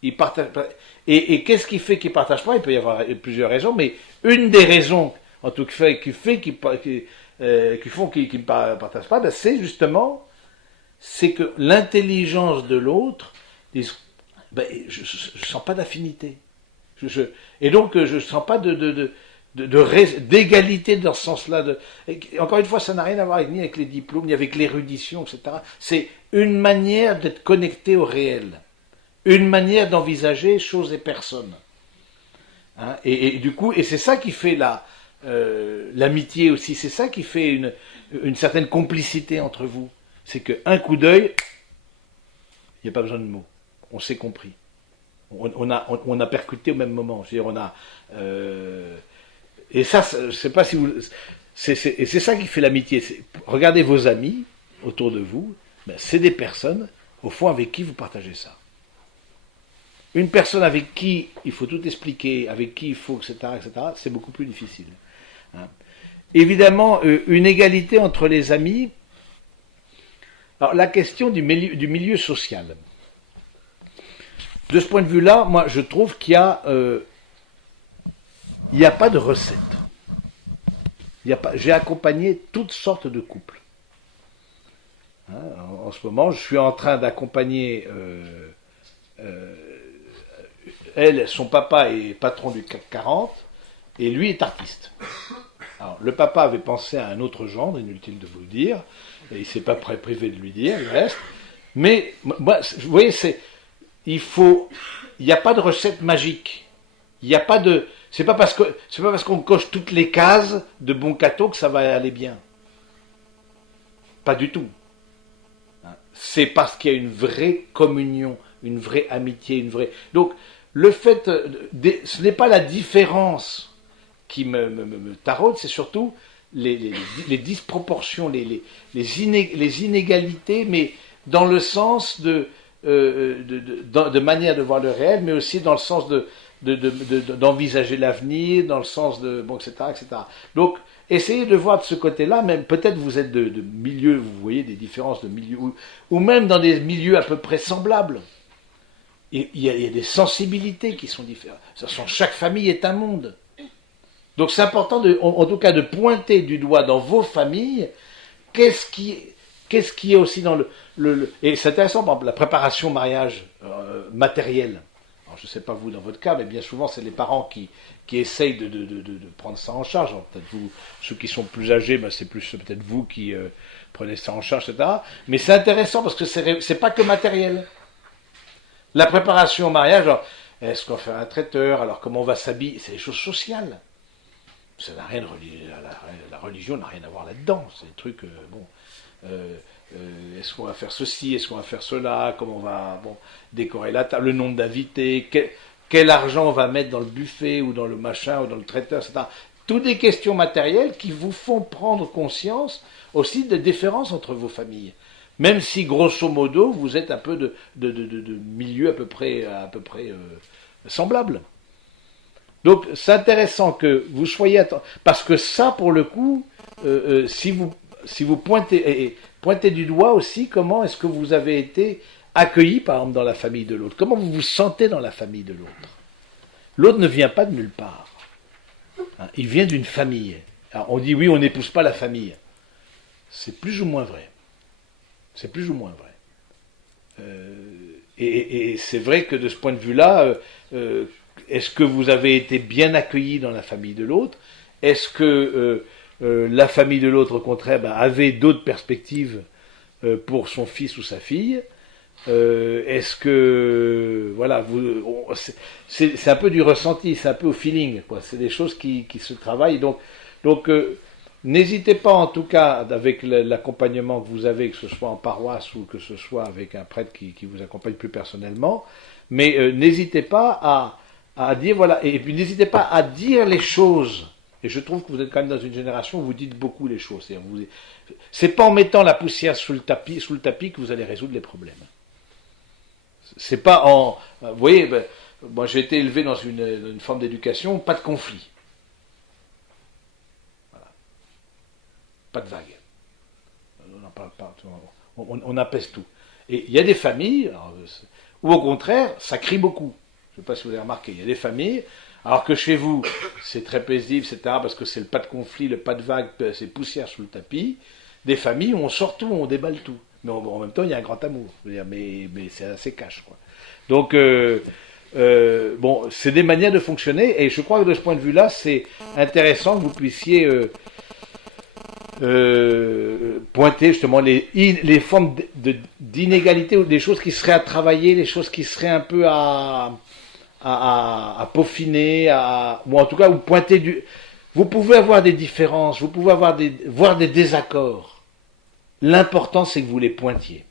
Ils partagent pas. Et qu'est-ce qui fait qu'ils ne partagent pas? Il peut y avoir plusieurs raisons, mais une des raisons, en tout cas, qui font qu'ils ne partagent pas, c'est justement, c'est que l'intelligence de l'autre, je ne sens pas d'affinité. Et donc, je ne sens pas d'égalité dans ce sens-là. Encore une fois, ça n'a rien à voir ni avec les diplômes, ni avec l'érudition, etc. C'est une manière d'être connecté au réel. Une manière d'envisager choses et personnes. Hein, et du coup, et c'est ça qui fait l'amitié aussi, c'est ça qui fait une certaine complicité entre vous. C'est qu'un coup d'œil, il n'y a pas besoin de mots. On s'est compris. On a percuté au même moment. Je veux dire, et ça, je ne sais pas si vous... Et c'est ça qui fait l'amitié. Regardez vos amis autour de vous, c'est des personnes, au fond, avec qui vous partagez ça. Une personne avec qui il faut tout expliquer, avec qui il faut, etc., c'est beaucoup plus difficile. Hein. Évidemment, une égalité entre les amis. Alors, la question du milieu social. De ce point de vue-là, moi, je trouve qu'il n'y a pas de recette. J'ai accompagné toutes sortes de couples. Hein, en ce moment, je suis en train d'accompagner elle, son papa est patron du CAC 40 et lui est artiste. Alors, le papa avait pensé à un autre genre, inutile de vous le dire, et il ne s'est pas privé de lui dire le reste. Mais moi, vous voyez, il n'y a pas de recette magique. Il n'y a pas de, c'est pas parce qu'on coche toutes les cases de bon cateau que ça va aller bien. Pas du tout. C'est parce qu'il y a une vraie communion, une vraie amitié, une vraie. Donc, le fait, ce n'est pas la différence qui me taraude, c'est surtout les disproportions, les inégalités, mais dans le sens de manière de voir le réel, mais aussi dans le sens d'envisager l'avenir, dans le sens de, bon, etc., etc. Donc, essayez de voir de ce côté-là, même peut-être vous êtes de milieux, vous voyez des différences de milieux, ou même dans des milieux à peu près semblables. Il y a des sensibilités qui sont différentes. Chaque famille est un monde. Donc c'est important, en tout cas, de pointer du doigt dans vos familles qu'est-ce qui est aussi dans et c'est intéressant, par exemple, la préparation au mariage matériel. Alors, je ne sais pas vous dans votre cas, mais bien souvent c'est les parents qui essayent de prendre ça en charge. Alors, peut-être vous, ceux qui sont plus âgés, ben, c'est plus peut-être vous qui prenez ça en charge, etc. Mais c'est intéressant parce que c'est pas que matériel. La préparation au mariage, est-ce qu'on va faire un traiteur, alors comment on va s'habiller, c'est des choses sociales. Ça n'a rien de religieux, la religion n'a rien à voir là-dedans. C'est des trucs, est-ce qu'on va faire ceci, est-ce qu'on va faire cela, comment on va décorer la table, le nombre d'invités, quel argent on va mettre dans le buffet ou dans le machin ou dans le traiteur, etc. Toutes des questions matérielles qui vous font prendre conscience aussi des différences entre vos familles. Même si, grosso modo, vous êtes un peu de milieu à peu près semblable. Donc, c'est intéressant que vous soyez parce que ça, pour le coup, si vous pointez du doigt aussi comment est-ce que vous avez été accueilli, par exemple, dans la famille de l'autre. Comment vous vous sentez dans la famille de l'autre. L'autre ne vient pas de nulle part. Hein, il vient d'une famille. Alors, on dit oui, on n'épouse pas la famille. C'est plus ou moins vrai. C'est plus ou moins vrai. Et c'est vrai que de ce point de vue-là, est-ce que vous avez été bien accueilli dans la famille de l'autre? Est-ce que la famille de l'autre, au contraire, avait d'autres perspectives pour son fils ou sa fille? Est-ce que voilà, c'est un peu du ressenti, c'est un peu au feeling, quoi. C'est des choses qui se travaillent. Donc n'hésitez pas, en tout cas, avec l'accompagnement que vous avez, que ce soit en paroisse ou que ce soit avec un prêtre qui vous accompagne plus personnellement, mais n'hésitez pas à dire, voilà, et puis n'hésitez pas à dire les choses. Et je trouve que vous êtes quand même dans une génération où vous dites beaucoup les choses. C'est pas en mettant la poussière sous le tapis que vous allez résoudre les problèmes. C'est pas en... Vous voyez, moi j'ai été élevé dans une forme d'éducation, pas de conflit. Pas de vague. On n'en parle pas. On apaise tout. Et il y a des familles où au contraire, ça crie beaucoup. Je ne sais pas si vous avez remarqué. Il y a des familles, alors que chez vous, c'est très paisible, etc., parce que c'est le pas de conflit, le pas de vague, c'est poussière sous le tapis. Des familles où on sort tout, on déballe tout. Mais en même temps, il y a un grand amour. Je veux dire, mais c'est assez cash, quoi. Donc, c'est des manières de fonctionner. Et je crois que de ce point de vue-là, c'est intéressant que vous puissiez... pointer justement les formes d'inégalité ou des choses qui seraient à travailler, des choses qui seraient un peu à peaufiner, ou en tout cas, vous pointez vous pouvez avoir des différences, vous pouvez voir des désaccords. L'important, c'est que vous les pointiez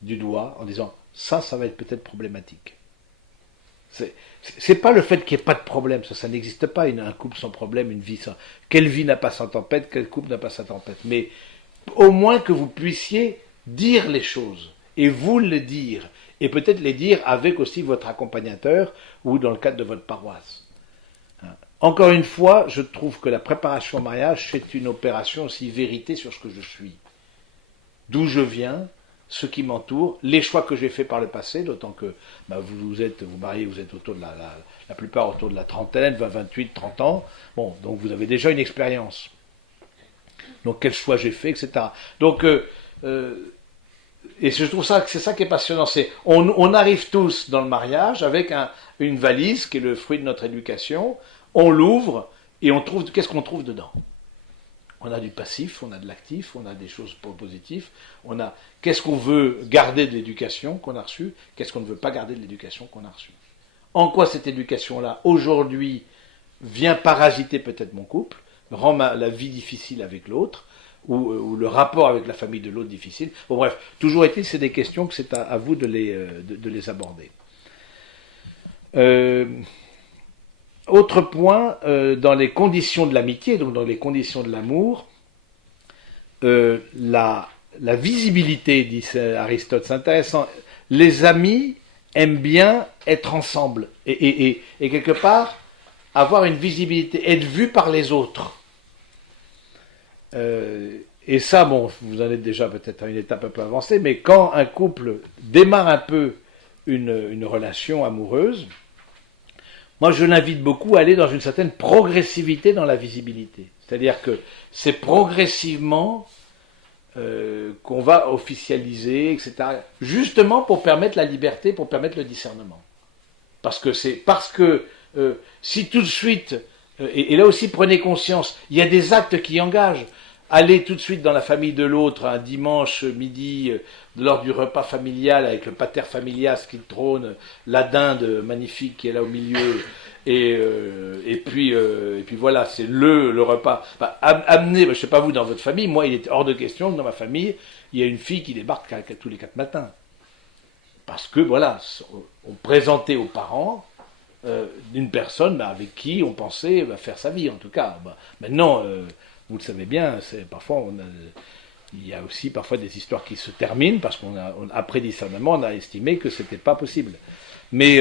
du doigt en disant ça va être peut-être problématique. C'est pas le fait qu'il n'y ait pas de problème, ça n'existe pas, un couple sans problème, une vie sans... Quelle vie n'a pas sa tempête, quel couple n'a pas sa tempête? Mais au moins que vous puissiez dire les choses, et vous les dire, et peut-être les dire avec aussi votre accompagnateur, ou dans le cadre de votre paroisse. Encore une fois, je trouve que la préparation au mariage, c'est une opération aussi vérité sur ce que je suis. D'où je viens, ce qui m'entoure, les choix que j'ai faits par le passé, d'autant que vous mariez, vous êtes autour de la plupart autour de la trentaine, 28, 30 ans, bon, donc vous avez déjà une expérience. Donc quel choix j'ai fait, etc. Donc, et je trouve ça que c'est ça qui est passionnant. On arrive tous dans le mariage avec une valise qui est le fruit de notre éducation. On l'ouvre et on trouve, qu'est-ce qu'on trouve dedans? On a du passif, on a de l'actif, on a des choses positives. On a qu'est-ce qu'on veut garder de l'éducation qu'on a reçue, qu'est-ce qu'on ne veut pas garder de l'éducation qu'on a reçue. En quoi cette éducation-là aujourd'hui vient parasiter peut-être mon couple, rend la vie difficile avec l'autre, ou le rapport avec la famille de l'autre difficile. Bon bref, toujours est-il, c'est des questions que c'est à vous de les aborder. Autre point, dans les conditions de l'amitié, donc dans les conditions de l'amour, la visibilité, dit Aristote, c'est intéressant. Les amis aiment bien être ensemble et quelque part avoir une visibilité, être vu par les autres. Et ça, bon, vous en êtes déjà peut-être à une étape un peu avancée, mais quand un couple démarre un peu une relation amoureuse, moi je l'invite beaucoup à aller dans une certaine progressivité dans la visibilité. C'est-à-dire que c'est progressivement qu'on va officialiser, etc. Justement pour permettre la liberté, pour permettre le discernement. Parce que si tout de suite, et là aussi prenez conscience, il y a des actes qui engagent. Aller tout de suite dans la famille de l'autre un dimanche midi lors du repas familial avec le pater familias qui trône, la dinde magnifique qui est là au milieu et puis voilà, c'est le repas. Amenez, je ne sais pas vous dans votre famille, moi il est hors de question que dans ma famille il y ait une fille qui débarque tous les 4 matins. Parce que voilà, on présentait aux parents d'une personne avec qui on pensait faire sa vie en tout cas. Maintenant vous le savez bien, il y a aussi parfois des histoires qui se terminent parce qu'après discernement, on a estimé que c'était pas possible. Mais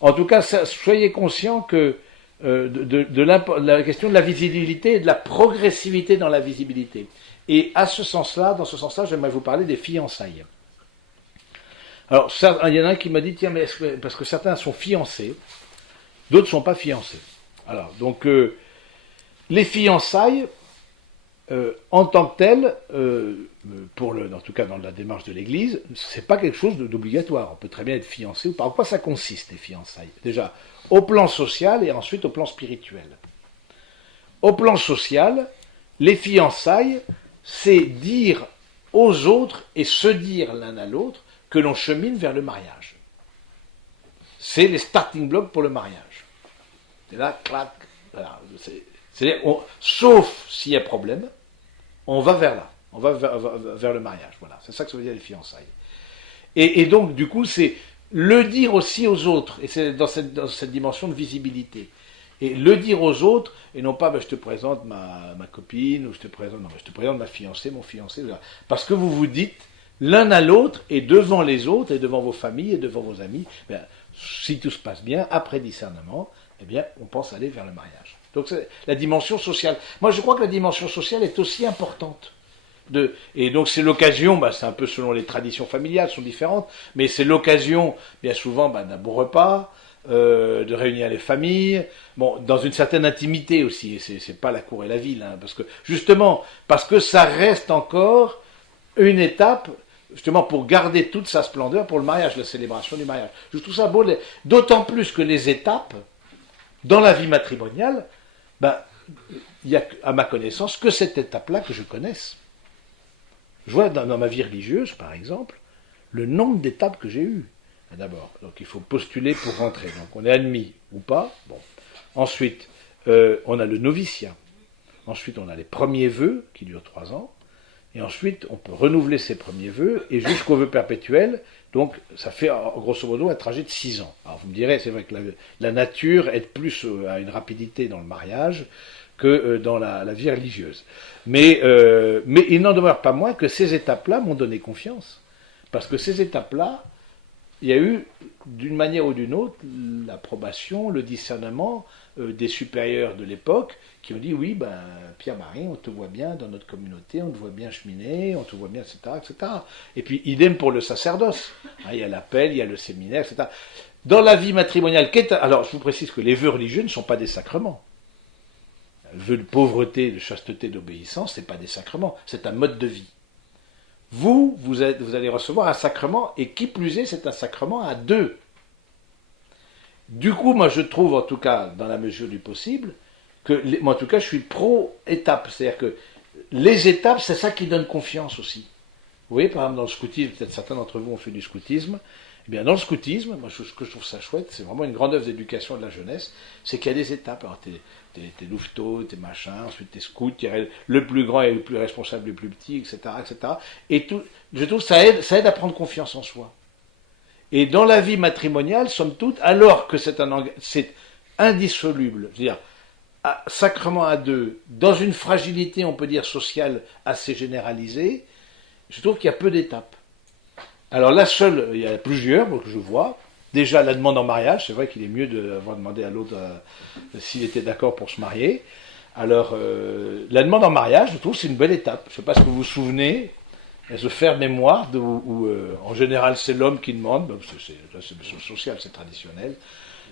en tout cas, soyez conscients que de la question de la visibilité et de la progressivité dans la visibilité. Et dans ce sens-là, j'aimerais vous parler des fiançailles. Alors, il y en a un qui m'a dit, tiens, mais parce que certains sont fiancés, d'autres ne sont pas fiancés. Alors, donc, les fiançailles, en tant que tel, en tout cas dans la démarche de l'Église, c'est pas quelque chose d'obligatoire. On peut très bien être fiancé ou pas. En quoi ça consiste les fiançailles? Déjà, au plan social et ensuite au plan spirituel. Au plan social, les fiançailles, c'est dire aux autres et se dire l'un à l'autre que l'on chemine vers le mariage. C'est les starting blocks pour le mariage. Et là, clac, voilà, sauf s'il y a problème, on va vers là, on va vers le mariage. Voilà, c'est ça que ça veut dire les fiançailles. Et donc, du coup, c'est le dire aussi aux autres, et c'est dans cette dimension de visibilité. Et le dire aux autres, et non pas je te présente ma copine, ou je te présente ma fiancée, mon fiancé, parce que vous vous dites l'un à l'autre, et devant les autres, et devant vos familles, et devant vos amis, si tout se passe bien, après discernement, on pense aller vers le mariage. Donc c'est la dimension sociale. Moi je crois que la dimension sociale est aussi importante. Et donc c'est l'occasion, c'est un peu selon les traditions familiales, sont différentes, mais c'est l'occasion bien souvent d'un bon repas, de réunir les familles, dans une certaine intimité aussi, et c'est pas la cour et la ville, justement, parce que ça reste encore une étape, justement pour garder toute sa splendeur pour le mariage, la célébration du mariage. Je trouve ça beau, d'autant plus que les étapes, dans la vie matrimoniale, il n'y a à ma connaissance que cette étape-là que je connaisse. Je vois dans ma vie religieuse, par exemple, le nombre d'étapes que j'ai eues. D'abord, donc il faut postuler pour rentrer. Donc on est admis ou pas. Bon. Ensuite, on a le noviciat. Ensuite, on a les premiers vœux qui durent 3 ans. Et ensuite, on peut renouveler ses premiers vœux et jusqu'au vœu perpétuel. Donc, ça fait grosso modo un trajet de 6 ans. Alors, vous me direz, c'est vrai que la nature aide plus à une rapidité dans le mariage que dans la vie religieuse. Mais il n'en demeure pas moins que ces étapes-là m'ont donné confiance. Parce que ces étapes-là, il y a eu, d'une manière ou d'une autre, l'approbation, le discernement des supérieurs de l'époque qui ont dit oui, Pierre-Marie, on te voit bien dans notre communauté, on te voit bien cheminer, on te voit bien, etc., etc. Et puis, idem pour le sacerdoce. Il y a l'appel, il y a le séminaire, etc. Dans la vie matrimoniale, alors je vous précise que les vœux religieux ne sont pas des sacrements. le vœu de pauvreté, de chasteté, d'obéissance, ce n'est pas des sacrements, c'est un mode de vie. Vous allez recevoir un sacrement, et qui plus est, c'est un sacrement à deux. Du coup, moi je trouve, en tout cas, dans la mesure du possible, moi en tout cas, je suis pro-étape. C'est-à-dire que les étapes, c'est ça qui donne confiance aussi. Vous voyez, par exemple, dans le scoutisme, peut-être certains d'entre vous ont fait du scoutisme, eh bien, dans le scoutisme, moi, ce que je trouve ça chouette, c'est vraiment une grande œuvre d'éducation de la jeunesse, c'est qu'il y a des étapes. Alors, t'es louveteau, t'es machin, ensuite t'es scout, le plus grand et le plus responsable, le plus petit, etc., etc. Et tout, je trouve que ça aide à prendre confiance en soi. Et dans la vie matrimoniale, somme toute, alors que c'est indissoluble, je veux dire, sacrement à deux, dans une fragilité, on peut dire, sociale assez généralisée, je trouve qu'il y a peu d'étapes. Alors la seule, il y a plusieurs que je vois. Déjà la demande en mariage, c'est vrai qu'il est mieux d'avoir demandé à l'autre s'il était d'accord pour se marier. Alors la demande en mariage, je trouve c'est une belle étape. Je ne sais pas si vous vous souvenez, elle se fait mémoire où en général c'est l'homme qui demande, c'est social, c'est traditionnel.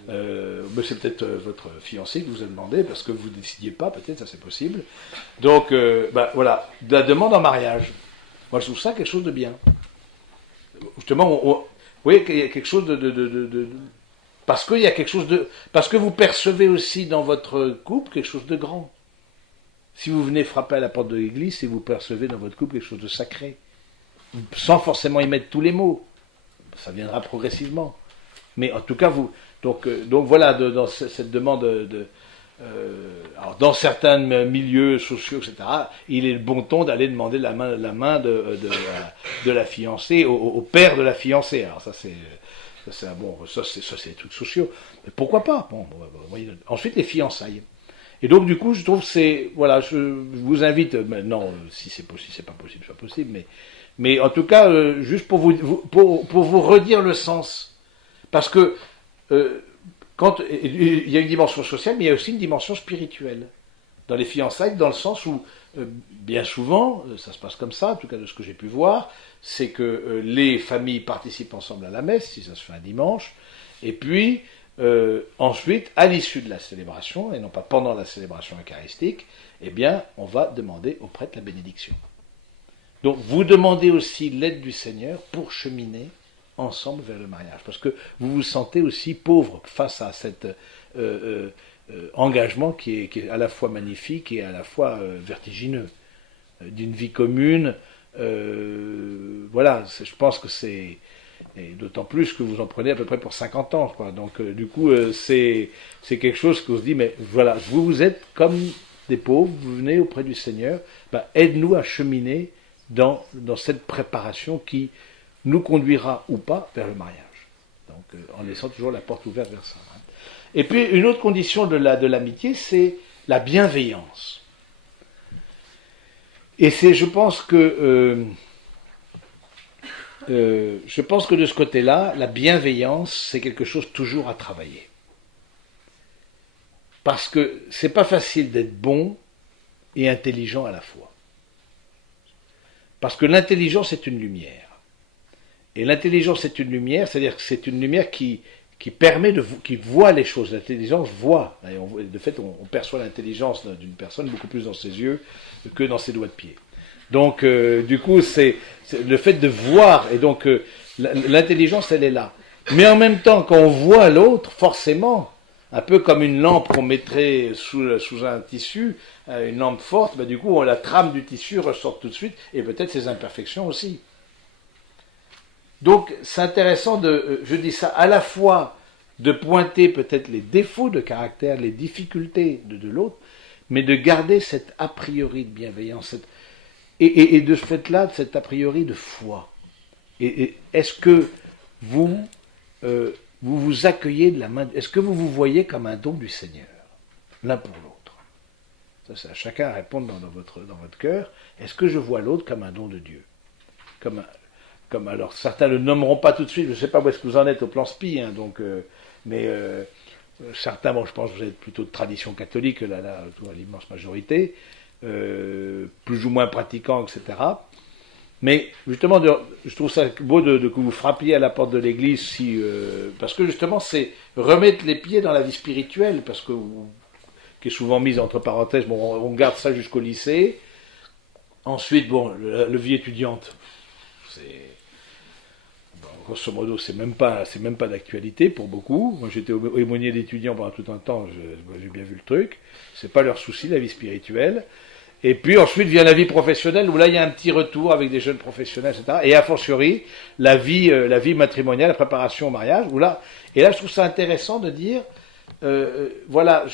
Mais c'est peut-être votre fiancé qui vous a demandé parce que vous ne décidiez pas, peut-être ça c'est possible. Donc voilà, la demande en mariage. Moi je trouve ça quelque chose de bien. Justement, vous voyez qu'il y a quelque chose parce qu'il y a quelque chose de... Parce que vous percevez aussi dans votre couple quelque chose de grand. Si vous venez frapper à la porte de l'église, c'est vous percevez dans votre couple quelque chose de sacré. Sans forcément y mettre tous les mots. Ça viendra progressivement. Mais en tout cas, vous... Donc voilà, dans cette demande alors dans certains milieux sociaux, etc., il est le bon ton d'aller demander la main de la fiancée au père de la fiancée. Alors ça c'est des trucs sociaux. Mais pourquoi pas? Bon, voyez. Ensuite les fiançailles. Et donc du coup je trouve que c'est voilà, je vous invite maintenant si c'est possible, c'est pas possible, c'est pas possible, mais en tout cas juste pour vous redire le sens, parce que quand il y a une dimension sociale, mais il y a aussi une dimension spirituelle dans les fiançailles, dans le sens où, bien souvent, ça se passe comme ça, en tout cas de ce que j'ai pu voir, c'est que les familles participent ensemble à la messe, si ça se fait un dimanche, et puis ensuite, à l'issue de la célébration, et non pas pendant la célébration eucharistique, eh bien, on va demander au prêtre la bénédiction. Donc, vous demandez aussi l'aide du Seigneur pour cheminer ensemble vers le mariage, parce que vous vous sentez aussi pauvre face à cet engagement qui est à la fois magnifique et à la fois vertigineux, d'une vie commune. Voilà, je pense que c'est, et d'autant plus que vous en prenez à peu près pour 50 ans, quoi. Donc du coup, c'est quelque chose qu'on se dit, mais voilà, vous êtes comme des pauvres, vous venez auprès du Seigneur, aide-nous à cheminer dans cette préparation qui nous conduira ou pas vers le mariage. Donc en laissant toujours la porte ouverte vers ça. Et puis une autre condition de l'amitié, c'est la bienveillance. Et je pense que de ce côté-là, la bienveillance, c'est quelque chose toujours à travailler. Parce que c'est pas facile d'être bon et intelligent à la fois. Parce que l'intelligence est une lumière. Et l'intelligence est une lumière, c'est-à-dire que c'est une lumière qui permet qui voit les choses. L'intelligence voit. De fait, on perçoit l'intelligence d'une personne beaucoup plus dans ses yeux que dans ses doigts de pied. Donc, du coup, c'est le fait de voir. Et donc, l'intelligence, elle est là. Mais en même temps, quand on voit l'autre, forcément, un peu comme une lampe qu'on mettrait sous un tissu, une lampe forte, du coup, la trame du tissu ressort tout de suite, et peut-être ses imperfections aussi. Donc, c'est intéressant je dis ça, à la fois de pointer peut-être les défauts de caractère, les difficultés de l'autre, mais de garder cet a priori de bienveillance, et de ce fait-là, cet a priori de foi. Et est-ce que vous vous accueillez de la main, est-ce que vous vous voyez comme un don du Seigneur, l'un pour l'autre? Ça, c'est à chacun à répondre dans votre cœur. Est-ce que je vois l'autre comme un don de Dieu, alors certains le nommeront pas tout de suite, je ne sais pas où est-ce que vous en êtes au plan spi, mais certains, je pense que vous êtes plutôt de tradition catholique, l'immense majorité, plus ou moins pratiquants, etc. Mais justement, je trouve ça beau que vous frappiez à la porte de l'église, parce que justement, c'est remettre les pieds dans la vie spirituelle, parce que qui est souvent mise entre parenthèses. Bon, on garde ça jusqu'au lycée. Ensuite, bon, la vie étudiante, c'est, bon, grosso modo, c'est même pas d'actualité pour beaucoup. Moi, j'étais aumônier d'étudiants pendant tout un temps, j'ai bien vu le truc. C'est pas leur souci, la vie spirituelle. Et puis ensuite vient la vie professionnelle, où là il y a un petit retour avec des jeunes professionnels, etc. Et a fortiori, la vie matrimoniale, la préparation au mariage, où là, et là je trouve ça intéressant de dire, voilà,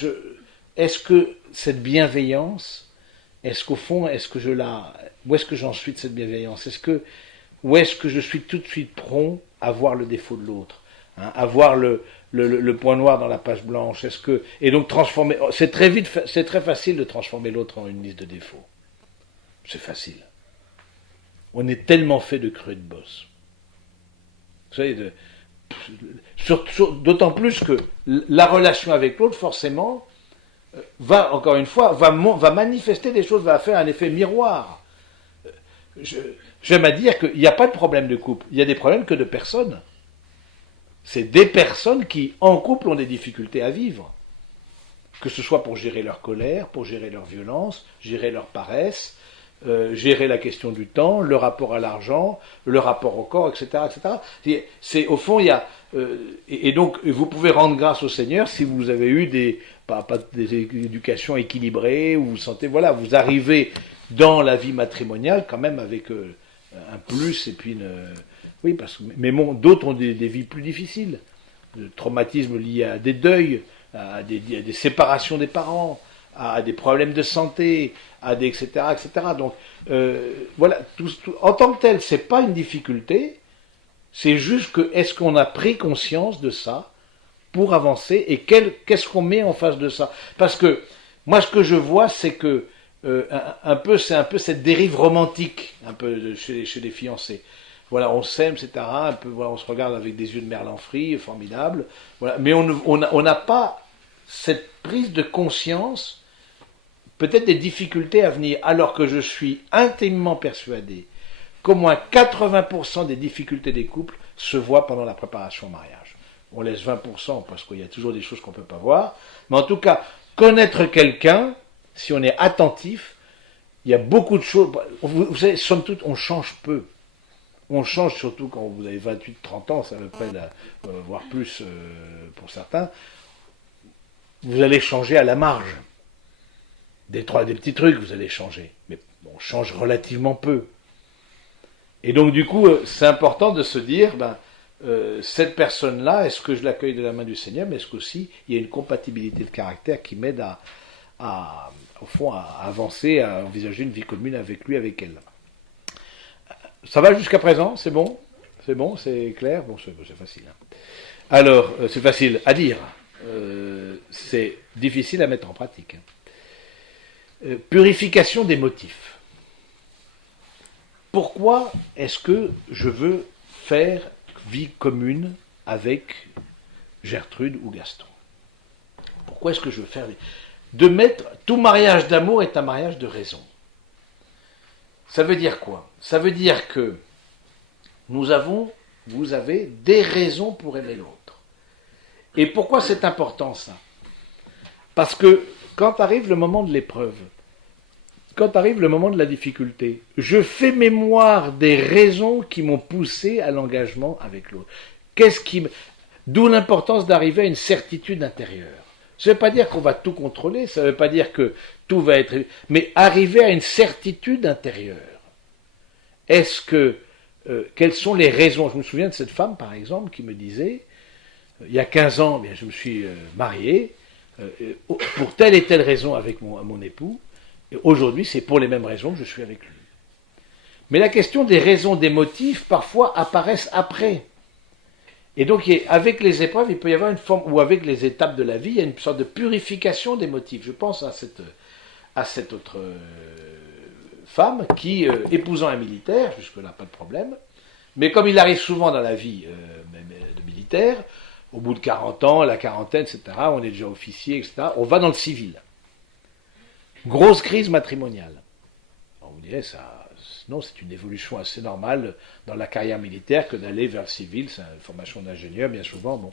est-ce que cette bienveillance, est-ce qu'au fond, où est-ce que j'en suis de cette bienveillance? Où est-ce que je suis tout de suite prompt à voir le défaut de l'autre, hein, à voir le point noir dans la page blanche? Et donc transformer, c'est très facile de transformer l'autre en une liste de défauts. C'est facile. On est tellement fait de creux de bosse. Vous savez, d'autant plus que la relation avec l'autre, forcément, va, encore une fois, va manifester des choses, va faire un effet miroir. J'aime à dire qu'il n'y a pas de problème de couple, il y a des problèmes que de personnes. C'est des personnes qui, en couple, ont des difficultés à vivre. Que ce soit pour gérer leur colère, pour gérer leur violence, gérer leur paresse, gérer la question du temps, le rapport à l'argent, le rapport au corps, etc., etc. Au fond, il y a... et donc, vous pouvez rendre grâce au Seigneur si vous avez eu pas des éducations équilibrées, où vous sentez, voilà, vous arrivez dans la vie matrimoniale quand même avec un plus et puis oui, mais bon, d'autres ont des vies plus difficiles, des traumatismes liés à des deuils, à des séparations des parents, à des problèmes de santé, etc., etc. Donc voilà, en tant que tel, c'est pas une difficulté, c'est juste que est-ce qu'on a pris conscience de ça pour avancer et qu'est-ce qu'on met en face de ça? Parce que moi, ce que je vois, c'est que c'est un peu cette dérive romantique, un peu chez les fiancés. Voilà, on s'aime, etc. Un peu, voilà, on se regarde avec des yeux de merlan frit, formidable. Voilà, mais on n'a pas cette prise de conscience, peut-être des difficultés à venir, alors que je suis intimement persuadé qu'au moins 80% des difficultés des couples se voient pendant la préparation au mariage. On laisse 20% parce qu'il y a toujours des choses qu'on ne peut pas voir. Mais en tout cas, connaître quelqu'un, si on est attentif, il y a beaucoup de choses. Vous savez, somme toute, on change peu. On change surtout quand vous avez 28-30 ans, c'est à peu près, voire plus pour certains. Vous allez changer à la marge. Des petits trucs, vous allez changer. Mais on change relativement peu. Et donc, du coup, c'est important de se dire, cette personne-là, est-ce que je l'accueille de la main du Seigneur, mais est-ce qu'aussi il y a une compatibilité de caractère qui m'aide au fond, à avancer, à envisager une vie commune avec lui, avec elle. Ça va jusqu'à présent? C'est bon? C'est bon? C'est clair? Bon, c'est facile. Hein. Alors, c'est facile à dire. C'est difficile à mettre en pratique. Purification des motifs. Pourquoi est-ce que je veux faire vie commune avec Gertrude ou Gaston? Pourquoi est-ce que je veux faire... Tout mariage d'amour est un mariage de raison. Ça veut dire quoi? Ça veut dire que vous avez des raisons pour aimer l'autre. Et pourquoi c'est important ça? Parce que quand arrive le moment de l'épreuve, quand arrive le moment de la difficulté, je fais mémoire des raisons qui m'ont poussé à l'engagement avec l'autre. D'où l'importance d'arriver à une certitude intérieure. Ça ne veut pas dire qu'on va tout contrôler, ça ne veut pas dire que tout va être... Mais arriver à une certitude intérieure. Quelles sont les raisons? Je me souviens de cette femme, par exemple, qui me disait, il y a 15 ans, je me suis marié, pour telle et telle raison avec mon époux, et aujourd'hui, c'est pour les mêmes raisons que je suis avec lui. Mais la question des raisons, des motifs, parfois apparaissent après. Et donc, avec les épreuves, il peut y avoir une forme, ou avec les étapes de la vie, il y a une sorte de purification des motifs. Je pense à cette autre femme qui, épousant un militaire, jusque-là pas de problème, mais comme il arrive souvent dans la vie de militaire, au bout de 40 ans, la quarantaine, etc., on est déjà officier, etc., on va dans le civil. Grosse crise matrimoniale. Alors vous direz, non, c'est une évolution assez normale dans la carrière militaire que d'aller vers le civil, c'est une formation d'ingénieur, bien souvent. Bon.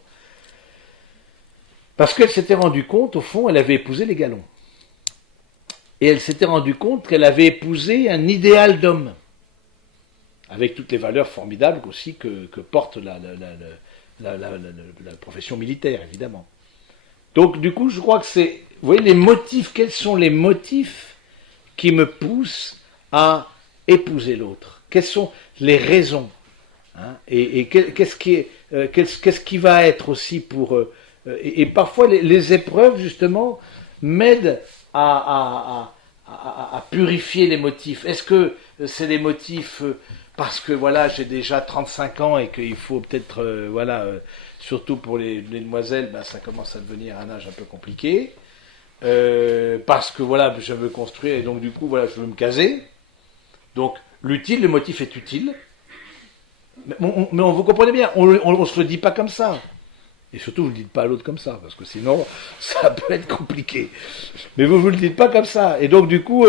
Parce qu'elle s'était rendue compte, au fond, elle avait épousé les Galons. Et elle s'était rendue compte qu'elle avait épousé un idéal d'homme, avec toutes les valeurs formidables aussi que porte la profession militaire, évidemment. Donc, du coup, je crois que c'est... Vous voyez, les motifs, quels sont les motifs qui me poussent à épouser l'autre? Quelles sont les raisons, hein? Et qu'est-ce qui va être aussi pour... et parfois, les épreuves, justement, m'aident à purifier les motifs. Est-ce que c'est des motifs parce que voilà, j'ai déjà 35 ans et qu'il faut peut-être, surtout pour les demoiselles, ben, ça commence à devenir un âge un peu compliqué. Parce que voilà, je veux construire et donc du coup, voilà, je veux me caser. Donc, le motif est utile. Mais vous comprenez bien, on ne se le dit pas comme ça. Et surtout, vous ne le dites pas à l'autre comme ça, parce que sinon, ça peut être compliqué. Mais vous ne vous le dites pas comme ça. Et donc, du coup,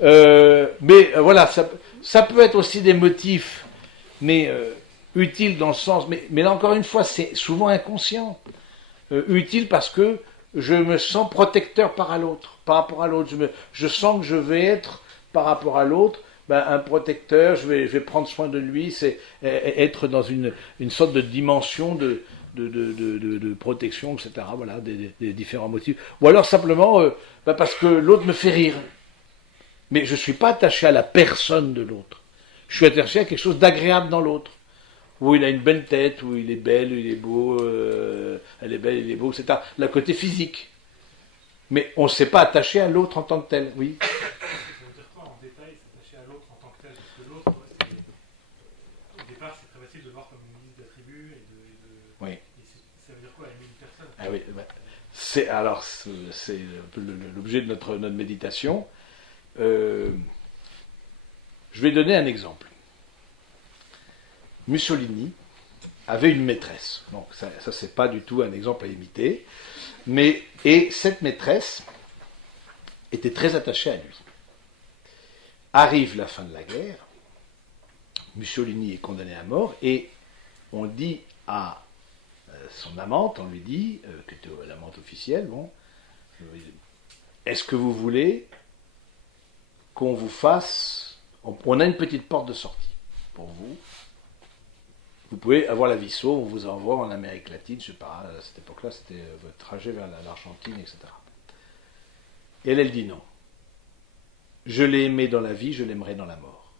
voilà, ça peut être aussi des motifs, mais utiles dans le sens... Mais là, encore une fois, c'est souvent inconscient. Utile parce que je me sens protecteur par rapport à l'autre. Je sens que je vais être, par rapport à l'autre, un protecteur, je vais prendre soin de lui, c'est être dans une sorte de dimension de protection, etc. Voilà, des différents motifs. Ou alors simplement parce que l'autre me fait rire. Mais je ne suis pas attaché à la personne de l'autre. Je suis attaché à quelque chose d'agréable dans l'autre. Où il a une belle tête, où il est belle, il est beau, elle est belle, il est beau, etc. Le côté physique. Mais on ne s'est pas attaché à l'autre en tant que tel, oui. Ça veut dire quoi en détail, s'attacher à l'autre en tant que tel? Parce que l'autre, au départ, c'est très facile de le voir comme une liste d'attributs Oui. Ça veut dire quoi, aimer une personne? Ah oui, c'est un peu l'objet de notre méditation. Je vais donner un exemple. Mussolini avait une maîtresse. Donc ça c'est pas du tout un exemple à imiter. Et cette maîtresse était très attachée à lui. Arrive la fin de la guerre, Mussolini est condamné à mort, et on dit à son amante, on lui dit, qui était l'amante officielle, bon, est-ce que vous voulez qu'on vous fasse... On a une petite porte de sortie pour vous. Vous pouvez avoir la Visso, on vous envoie en Amérique latine, je sais pas, à cette époque-là, c'était votre trajet vers l'Argentine, etc. Et elle dit non. Je l'ai aimé dans la vie, je l'aimerai dans la mort.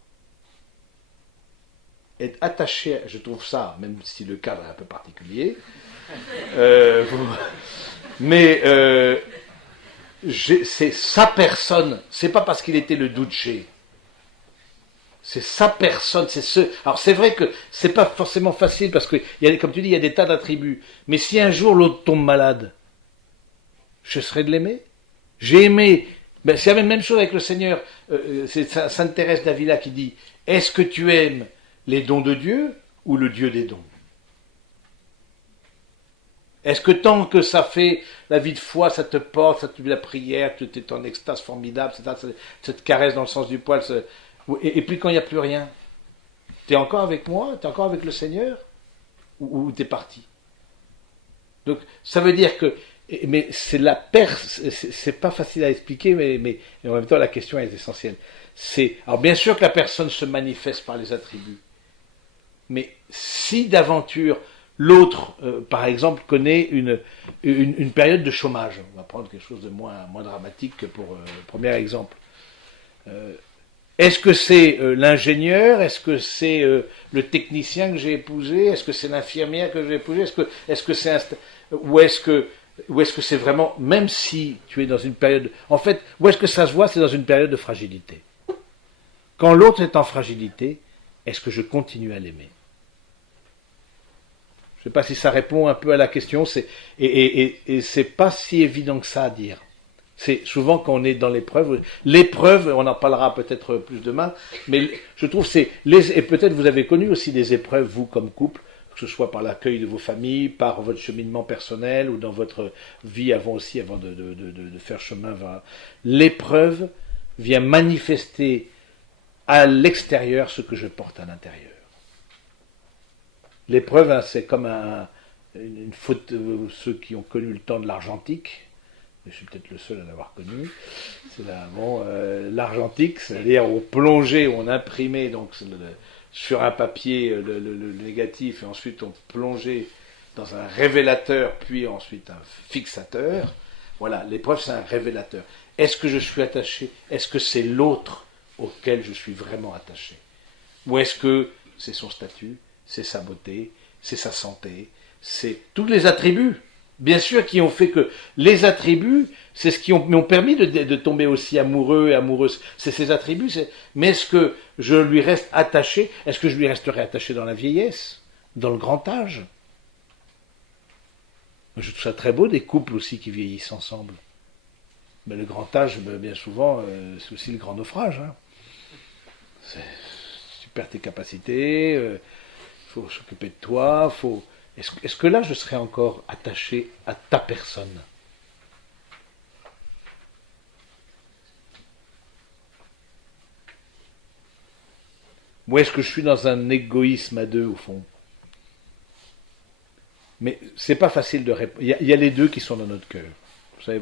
Être attaché, je trouve ça, même si le cadre est un peu particulier, c'est sa personne, c'est pas parce qu'il était le Duce. C'est sa personne, c'est ce... Alors c'est vrai que c'est pas forcément facile parce que, comme tu dis, il y a des tas d'attributs. Mais si un jour l'autre tombe malade, je serais de l'aimer. J'ai aimé... c'est la même chose avec le Seigneur. C'est Sainte Thérèse d'Avila qui dit, est-ce que tu aimes les dons de Dieu ou le Dieu des dons? Est-ce que tant que ça fait la vie de foi, ça te porte, ça te dit la prière, tu es en extase formidable, ça te caresse dans le sens du poil... Et puis quand il n'y a plus rien, tu es encore avec moi, tu es encore avec le Seigneur, ou tu es parti? Donc ça veut dire que, mais c'est c'est pas facile à expliquer, mais en même temps la question est essentielle. Alors bien sûr que la personne se manifeste par les attributs, mais si d'aventure l'autre, par exemple, connaît une période de chômage, on va prendre quelque chose de moins dramatique que pour le premier exemple. Est-ce que c'est l'ingénieur? Est-ce que c'est le technicien que j'ai épousé? Est-ce que c'est l'infirmière que j'ai épousée? Est-ce que c'est ou est-ce que c'est vraiment, même si tu es dans une période... En fait, où est-ce que ça se voit? C'est dans une période de fragilité. Quand l'autre est en fragilité, est-ce que je continue à l'aimer? Je ne sais pas si ça répond un peu à la question. Et c'est pas si évident que ça à dire. C'est souvent quand on est dans l'épreuve. L'épreuve, on en parlera peut-être plus demain, mais je trouve et peut-être vous avez connu aussi des épreuves, vous, comme couple, que ce soit par l'accueil de vos familles, par votre cheminement personnel, ou dans votre vie avant de faire chemin vers... L'épreuve vient manifester à l'extérieur ce que je porte à l'intérieur. L'épreuve, hein, c'est comme une faute, ceux qui ont connu le temps de l'argentique, je suis peut-être le seul à l'avoir connu, c'est là, bon, l'argentique, c'est-à-dire on plongeait, on imprimait donc sur un papier le négatif et ensuite on plongeait dans un révélateur puis ensuite un fixateur. Voilà, l'épreuve c'est un révélateur. Est-ce que je suis attaché? Est-ce que c'est l'autre auquel je suis vraiment attaché? Ou est-ce que c'est son statut, c'est sa beauté, c'est sa santé, c'est tous les attributs, bien sûr, qui ont fait que les attributs, c'est ce qui m'ont permis de tomber aussi amoureux et amoureuse. C'est ces attributs. Mais est-ce que je lui reste attaché? Est-ce que je lui resterai attaché dans la vieillesse, dans le grand âge? Je trouve ça très beau, des couples aussi qui vieillissent ensemble. Mais le grand âge, bien souvent, c'est aussi le grand naufrage. Hein. Tu perds tes capacités, il faut s'occuper de toi, Est-ce que là, je serais encore attaché à ta personne? Ou est-ce que je suis dans un égoïsme à deux, au fond? Mais c'est pas facile de répondre. Il y a les deux qui sont dans notre cœur. Vous savez,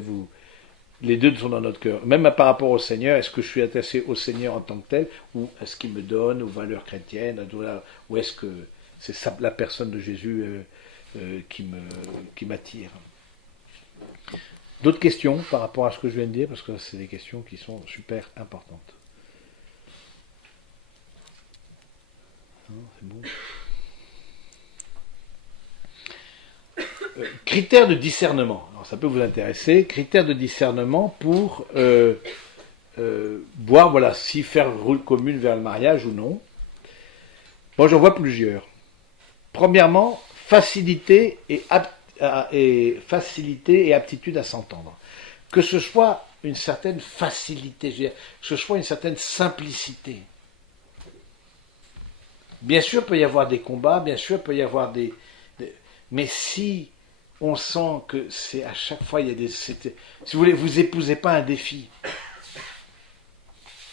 les deux sont dans notre cœur. Même par rapport au Seigneur, est-ce que je suis attaché au Seigneur en tant que tel, ou à ce qu'il me donne, aux valeurs chrétiennes, ou est-ce que c'est la personne de Jésus qui m'attire? D'autres questions par rapport à ce que je viens de dire, parce que c'est des questions qui sont super importantes. C'est bon. Critères de discernement. Alors ça peut vous intéresser. Critères de discernement pour voir, voilà, si faire route commune vers le mariage ou non. Moi, j'en vois plusieurs. Premièrement, facilité et aptitude à s'entendre. Que ce soit une certaine facilité, je veux dire, que ce soit une certaine simplicité. Bien sûr, il peut y avoir des combats, bien sûr, il peut y avoir mais si on sent que c'est à chaque fois, il y a si vous voulez, vous épousez pas un défi.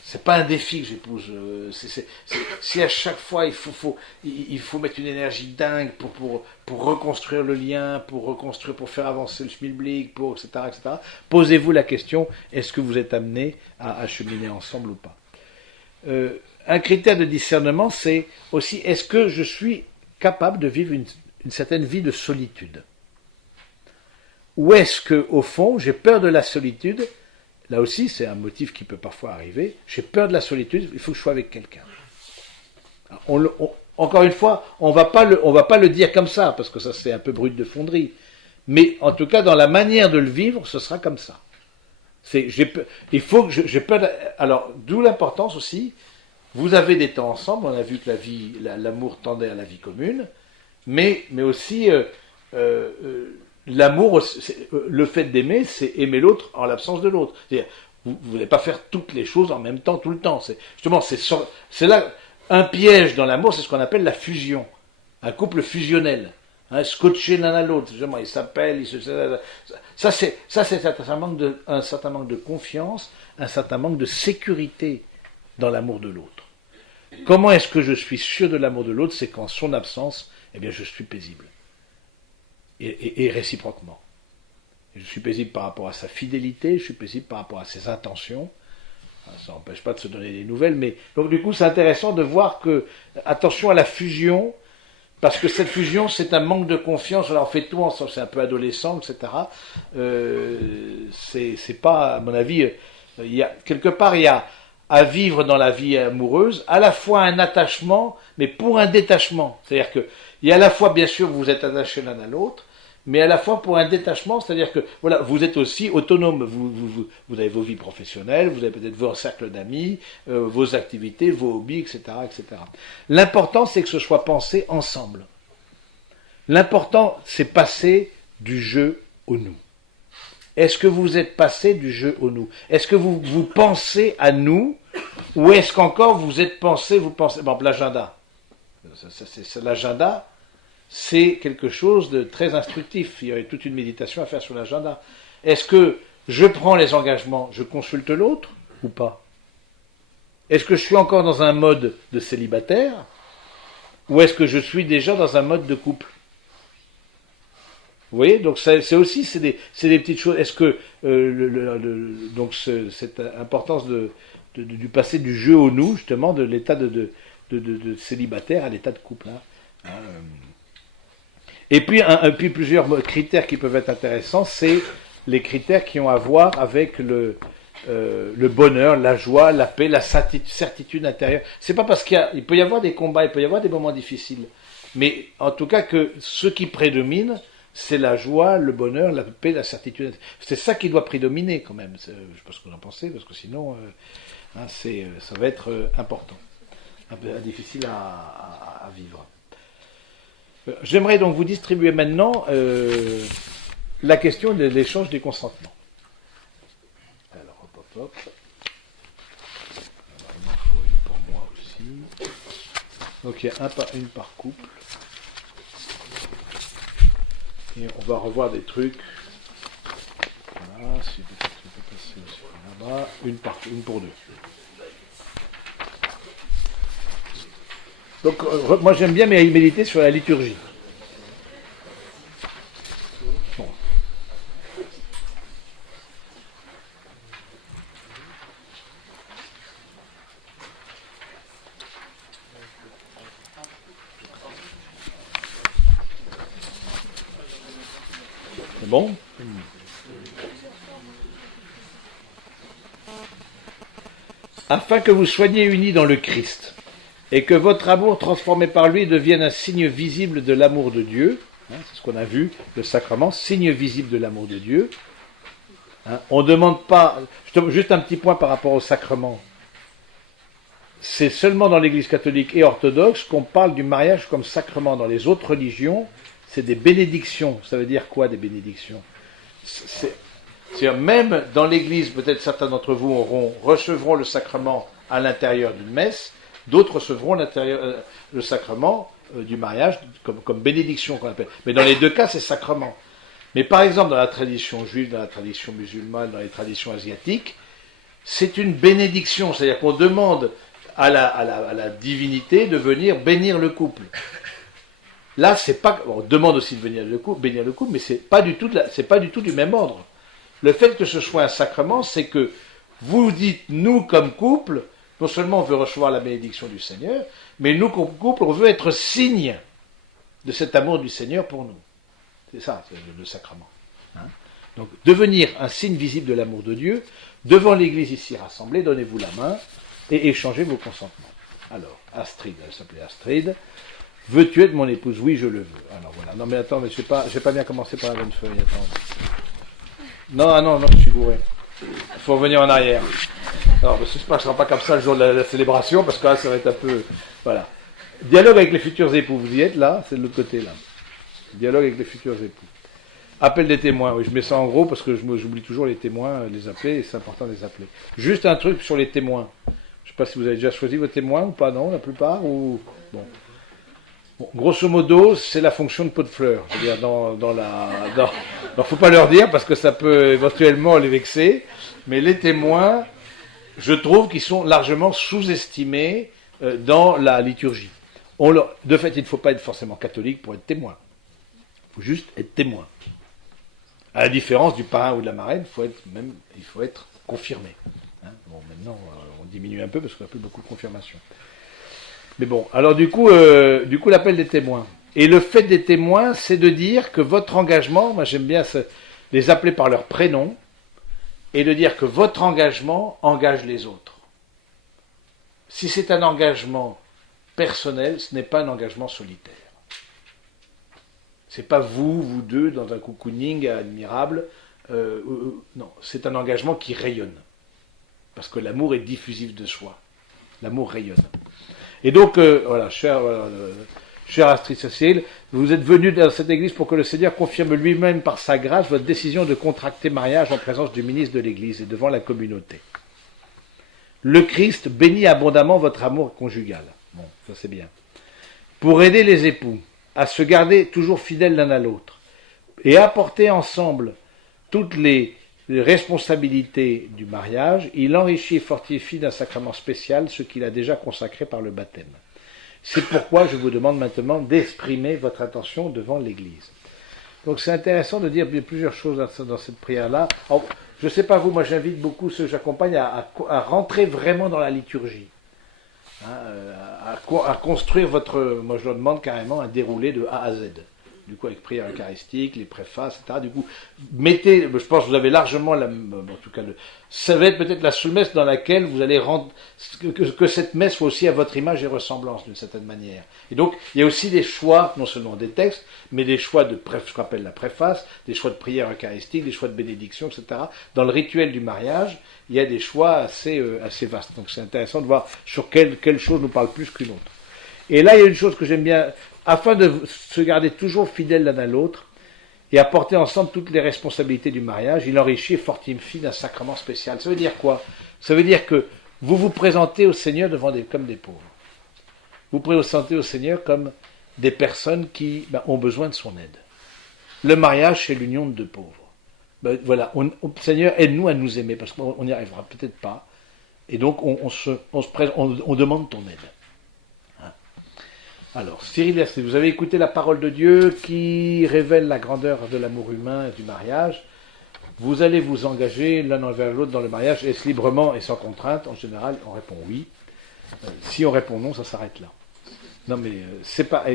C'est pas un défi que j'épouse. Si à chaque fois il faut mettre une énergie dingue pour reconstruire le lien, pour faire avancer le schmilblick, etc. Posez-vous la question, est-ce que vous êtes amené à cheminer ensemble ou pas? Un critère de discernement, c'est aussi, est-ce que je suis capable de vivre une certaine vie de solitude? Ou est-ce que, au fond, j'ai peur de la solitude? Là aussi, c'est un motif qui peut parfois arriver. J'ai peur de la solitude, il faut que je sois avec quelqu'un. Encore une fois, on va pas le dire comme ça, parce que ça c'est un peu brut de fonderie. Mais en tout cas, dans la manière de le vivre, ce sera comme ça. Il faut que j'ai peur. Alors, d'où l'importance aussi. Vous avez des temps ensemble. On a vu que l'amour tendait à la vie commune, mais aussi l'amour, le fait d'aimer, c'est aimer l'autre en l'absence de l'autre. C'est-à-dire, vous n'allez pas faire toutes les choses en même temps, tout le temps. C'est là un piège dans l'amour, c'est ce qu'on appelle la fusion, un couple fusionnel, scotché l'un à l'autre. Justement, ils s'appellent, ça c'est un certain manque de confiance, un certain manque de sécurité dans l'amour de l'autre. Comment est-ce que je suis sûr de l'amour de l'autre? C'est qu'en son absence, eh bien, je suis paisible. Et réciproquement. Je suis paisible par rapport à sa fidélité, je suis paisible par rapport à ses intentions. Ça n'empêche pas de se donner des nouvelles, mais donc du coup c'est intéressant de voir que, attention à la fusion, parce que cette fusion c'est un manque de confiance, alors on fait tout ensemble, c'est un peu adolescent, etc. C'est pas, à mon avis, quelque part il y a à vivre dans la vie amoureuse, à la fois un attachement, mais pour un détachement. C'est-à-dire que il y a à la fois, bien sûr, vous êtes attachés l'un à l'autre, mais à la fois pour un détachement, c'est-à-dire que voilà, vous êtes aussi autonome, vous avez vos vies professionnelles, vous avez peut-être vos cercles d'amis, vos activités, vos hobbies, etc., etc. L'important, c'est que ce soit pensé ensemble. L'important, c'est passer du je au nous. Est-ce que vous êtes passé du je au nous? Est-ce que vous pensez à nous, ou est-ce qu'encore vous pensez, bon, l'agenda. L'agenda, c'est quelque chose de très instructif. Il y aurait toute une méditation à faire sur l'agenda. Est-ce que je prends les engagements, je consulte l'autre ou pas? Est-ce que je suis encore dans un mode de célibataire ou est-ce que je suis déjà dans un mode de couple? Vous voyez, donc c'est aussi c'est des petites choses. Est-ce que donc cette importance du passé du jeu au nous, justement, de l'état de célibataire à l'état de couple. Hein. Et puis plusieurs critères qui peuvent être intéressants, c'est les critères qui ont à voir avec le bonheur, la joie, la paix, la certitude intérieure. C'est pas parce il peut y avoir des combats, il peut y avoir des moments difficiles, mais en tout cas que ce qui prédomine, c'est la joie, le bonheur, la paix, la certitude. C'est ça qui doit prédominer quand même. Je ne sais pas ce que vous en pensez, parce que sinon, ça va être important, un peu difficile à vivre. J'aimerais donc vous distribuer maintenant la question de l'échange du consentement. Alors, hop. Alors, il m'en faut une pour moi aussi. Donc, il y a une par couple. Et on va revoir des trucs. Voilà, si je peux passer aussi là-bas. Une pour deux. Donc, moi j'aime bien méditer sur la liturgie. Bon. C'est bon ? Afin que vous soyez unis dans le Christ, et que votre amour transformé par lui devienne un signe visible de l'amour de Dieu, hein, c'est ce qu'on a vu, le sacrement, signe visible de l'amour de Dieu. Hein, on ne demande pas, juste un petit point par rapport au sacrement, c'est seulement dans l'Église catholique et orthodoxe qu'on parle du mariage comme sacrement. Dans les autres religions, c'est des bénédictions. Ça veut dire quoi, des bénédictions ? C'est-à-dire, même dans l'Église, peut-être certains d'entre vous recevront le sacrement à l'intérieur d'une messe, d'autres recevront le sacrement du mariage comme bénédiction qu'on appelle. Mais dans les deux cas, c'est sacrement. Mais par exemple, dans la tradition juive, dans la tradition musulmane, dans les traditions asiatiques, c'est une bénédiction. C'est-à-dire qu'on demande à la divinité de venir bénir le couple. Là, c'est pas. On demande aussi de bénir le couple, mais c'est pas du tout du même ordre. Le fait que ce soit un sacrement, c'est que vous dites, nous comme couple, non seulement on veut recevoir la bénédiction du Seigneur, mais nous comme couple, on veut être signe de cet amour du Seigneur pour nous. C'est ça, c'est le sacrement. Hein. Donc, devenir un signe visible de l'amour de Dieu, devant l'Église ici rassemblée, donnez-vous la main et échangez vos consentements. Alors, Astrid, elle s'appelait Astrid. Veux-tu être mon épouse ? Oui, je le veux. Alors voilà. Non mais attends, mais je vais pas bien commencer par la bonne feuille. Attends. Non, je suis bourré. Il faut revenir en arrière. Alors, ça ne sera pas comme ça le jour de la célébration, parce que là, ça va être un peu... Voilà. Dialogue avec les futurs époux. Vous y êtes là ? C'est de l'autre côté, là. Dialogue avec les futurs époux. Appel des témoins. Oui, je mets ça en gros, parce que j'oublie toujours les témoins, les appeler, et c'est important de les appeler. Juste un truc sur les témoins. Je ne sais pas si vous avez déjà choisi vos témoins ou pas, non, la plupart, ou... Bon. Bon, grosso modo, c'est la fonction de pot de fleurs. Je veux dire, alors, faut pas leur dire parce que ça peut éventuellement les vexer. Mais les témoins, je trouve qu'ils sont largement sous-estimés dans la liturgie. De fait, il ne faut pas être forcément catholique pour être témoin. Il faut juste être témoin. À la différence du parrain ou de la marraine, il faut être confirmé. Hein, bon, maintenant, on diminue un peu parce qu'on n'a plus beaucoup de confirmation. Mais bon, alors du coup, l'appel des témoins. Et le fait des témoins, c'est de dire que votre engagement, moi j'aime bien les appeler par leur prénom, et de dire que votre engagement engage les autres. Si c'est un engagement personnel, ce n'est pas un engagement solitaire. C'est pas vous deux, dans un cocooning admirable. Non, c'est un engagement qui rayonne. Parce que l'amour est diffusif de soi. L'amour rayonne. Et donc, voilà, cher Astrid Cécile, vous êtes venu dans cette église pour que le Seigneur confirme lui-même par sa grâce votre décision de contracter mariage en présence du ministre de l'église et devant la communauté. Le Christ bénit abondamment votre amour conjugal. Bon, ça c'est bien. Pour aider les époux à se garder toujours fidèles l'un à l'autre et apporter ensemble toutes les responsabilités du mariage, il enrichit et fortifie d'un sacrement spécial ce qu'il a déjà consacré par le baptême. C'est pourquoi je vous demande maintenant d'exprimer votre intention devant l'Église. Donc c'est intéressant de dire plusieurs choses dans cette prière-là. Alors, je ne sais pas vous, moi j'invite beaucoup ceux que j'accompagne à rentrer vraiment dans la liturgie. Hein, à construire moi je leur demande carrément un déroulé de A à Z. Du coup, avec prière eucharistique, les préfaces, etc. Du coup, je pense que vous avez largement, en tout cas, ça va être peut-être la sous-messe dans laquelle vous allez rendre, que cette messe soit aussi à votre image et ressemblance, d'une certaine manière. Et donc, il y a aussi des choix, non seulement des textes, mais des choix de, ce qu'on appelle la préface, des choix de prière eucharistique, des choix de bénédiction, etc. Dans le rituel du mariage, il y a des choix assez vastes. Donc, c'est intéressant de voir sur quelle chose nous parle plus qu'une autre. Et là, il y a une chose que j'aime bien, afin de se garder toujours fidèles l'un à l'autre et apporter ensemble toutes les responsabilités du mariage, il enrichit et fortifie d'un sacrement spécial. Ça veut dire quoi? Ça veut dire que vous vous présentez au Seigneur comme des pauvres. Vous vous présentez au Seigneur comme des personnes qui ont besoin de son aide. Le mariage, c'est l'union de deux pauvres. Voilà, Seigneur, aide-nous à nous aimer, parce qu'on n'y arrivera peut-être pas. Et donc, on demande ton aide. Alors, Cyril, vous avez écouté la parole de Dieu qui révèle la grandeur de l'amour humain et du mariage. Vous allez vous engager l'un envers l'autre dans le mariage, est-ce librement et sans contrainte? En général, on répond oui. Si on répond non, ça s'arrête là. Non, mais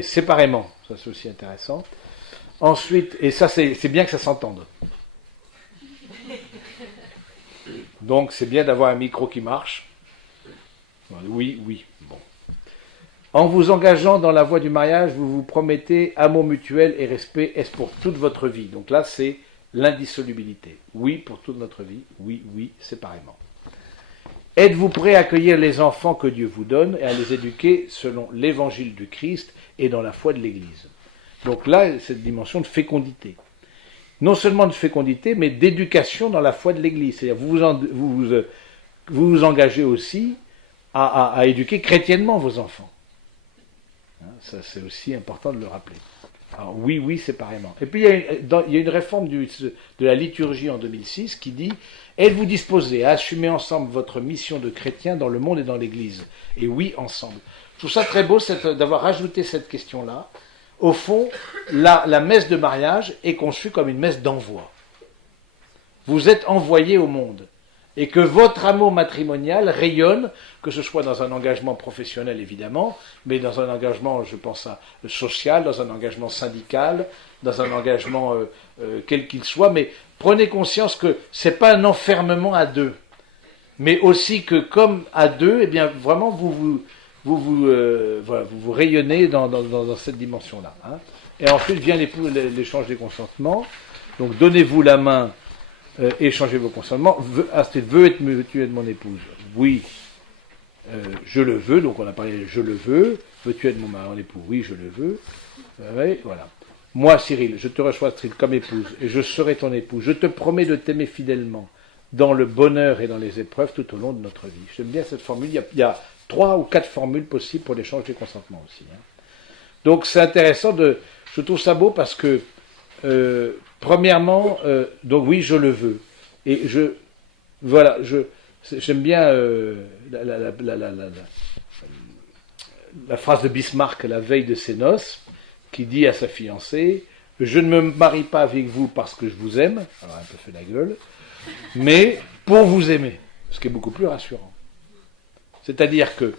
séparément, ça c'est aussi intéressant. Ensuite, et ça c'est bien que ça s'entende. Donc c'est bien d'avoir un micro qui marche. Oui, oui, bon. En vous engageant dans la voie du mariage, vous vous promettez amour mutuel et respect, est-ce pour toute votre vie? Donc là, c'est l'indissolubilité. Oui, pour toute notre vie. Oui, oui, séparément. Êtes-vous prêt à accueillir les enfants que Dieu vous donne et à les éduquer selon l'évangile du Christ et dans la foi de l'Église? Donc là, cette dimension de fécondité. Non seulement de fécondité, mais d'éducation dans la foi de l'Église. C'est-à-dire vous vous engagez aussi à éduquer chrétiennement vos enfants. Ça, c'est aussi important de le rappeler. Alors, oui, oui, séparément. Et puis, il y a une réforme de la liturgie en 2006 qui dit « Êtes-vous disposés à assumer ensemble votre mission de chrétien dans le monde et dans l'Église ?» Et oui, ensemble. Je trouve ça très beau d'avoir rajouté cette question-là. Au fond, la messe de mariage est conçue comme une messe d'envoi. Vous êtes envoyés au monde. Et que votre amour matrimonial rayonne, que ce soit dans un engagement professionnel évidemment, mais dans un engagement, je pense, social, dans un engagement syndical, dans un engagement quel qu'il soit, mais prenez conscience que ce n'est pas un enfermement à deux, mais aussi que comme à deux, eh bien vraiment vous rayonnez dans cette dimension-là. Hein. Et ensuite vient l'échange des consentements, donc donnez-vous la main, échangez vos consentements. Veux être veux-tu être mon épouse? Oui, je le veux. Donc on a parlé je le veux. Veux-tu être mon époux? Oui, je le veux. Oui, voilà. Moi, Cyril, je te reçois comme épouse et je serai ton époux. Je te promets de t'aimer fidèlement dans le bonheur et dans les épreuves tout au long de notre vie. J'aime bien cette formule. Il y a 3 ou 4 formules possibles pour l'échange des consentements aussi. Hein. Donc c'est intéressant je trouve ça beau parce que premièrement, donc oui, je le veux. Et j'aime bien la phrase de Bismarck la veille de ses noces, qui dit à sa fiancée, je ne me marie pas avec vous parce que je vous aime, alors un peu fait la gueule, mais pour vous aimer, ce qui est beaucoup plus rassurant. C'est-à-dire que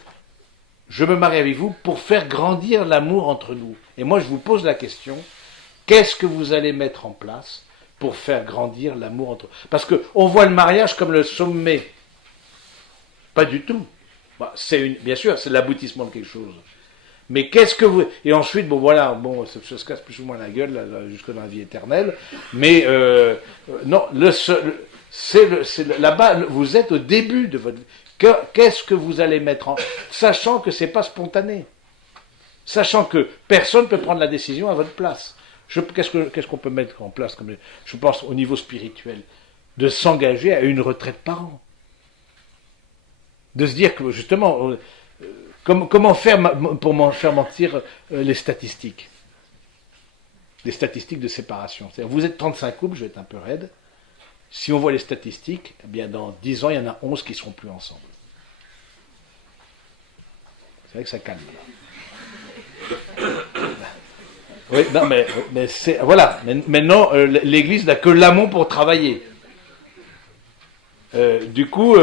je me marie avec vous pour faire grandir l'amour entre nous. Et moi, je vous pose la question, qu'est-ce que vous allez mettre en place pour faire grandir l'amour entre... Parce qu'on voit le mariage comme le sommet. Pas du tout. Bien sûr, c'est l'aboutissement de quelque chose. Mais qu'est-ce que vous... Et ensuite, ça se casse plus ou moins la gueule là, jusque dans la vie éternelle. Mais non, là-bas, vous êtes au début de votre... Qu'est-ce que vous allez mettre en... Sachant que c'est pas spontané. Sachant que personne ne peut prendre la décision à votre place. Qu'est-ce qu'on peut mettre en place comme, je pense au niveau spirituel, de s'engager à une retraite par an. De se dire que justement, comment faire pour faire mentir les statistiques. Les statistiques de séparation. C'est-à-dire, vous êtes 35 couples, je vais être un peu raide. Si on voit les statistiques, eh bien dans 10 ans, il y en a 11 qui ne seront plus ensemble. C'est vrai que ça calme là. Oui, non, mais c'est, voilà. Maintenant, l'Église n'a que l'amont pour travailler. Du coup,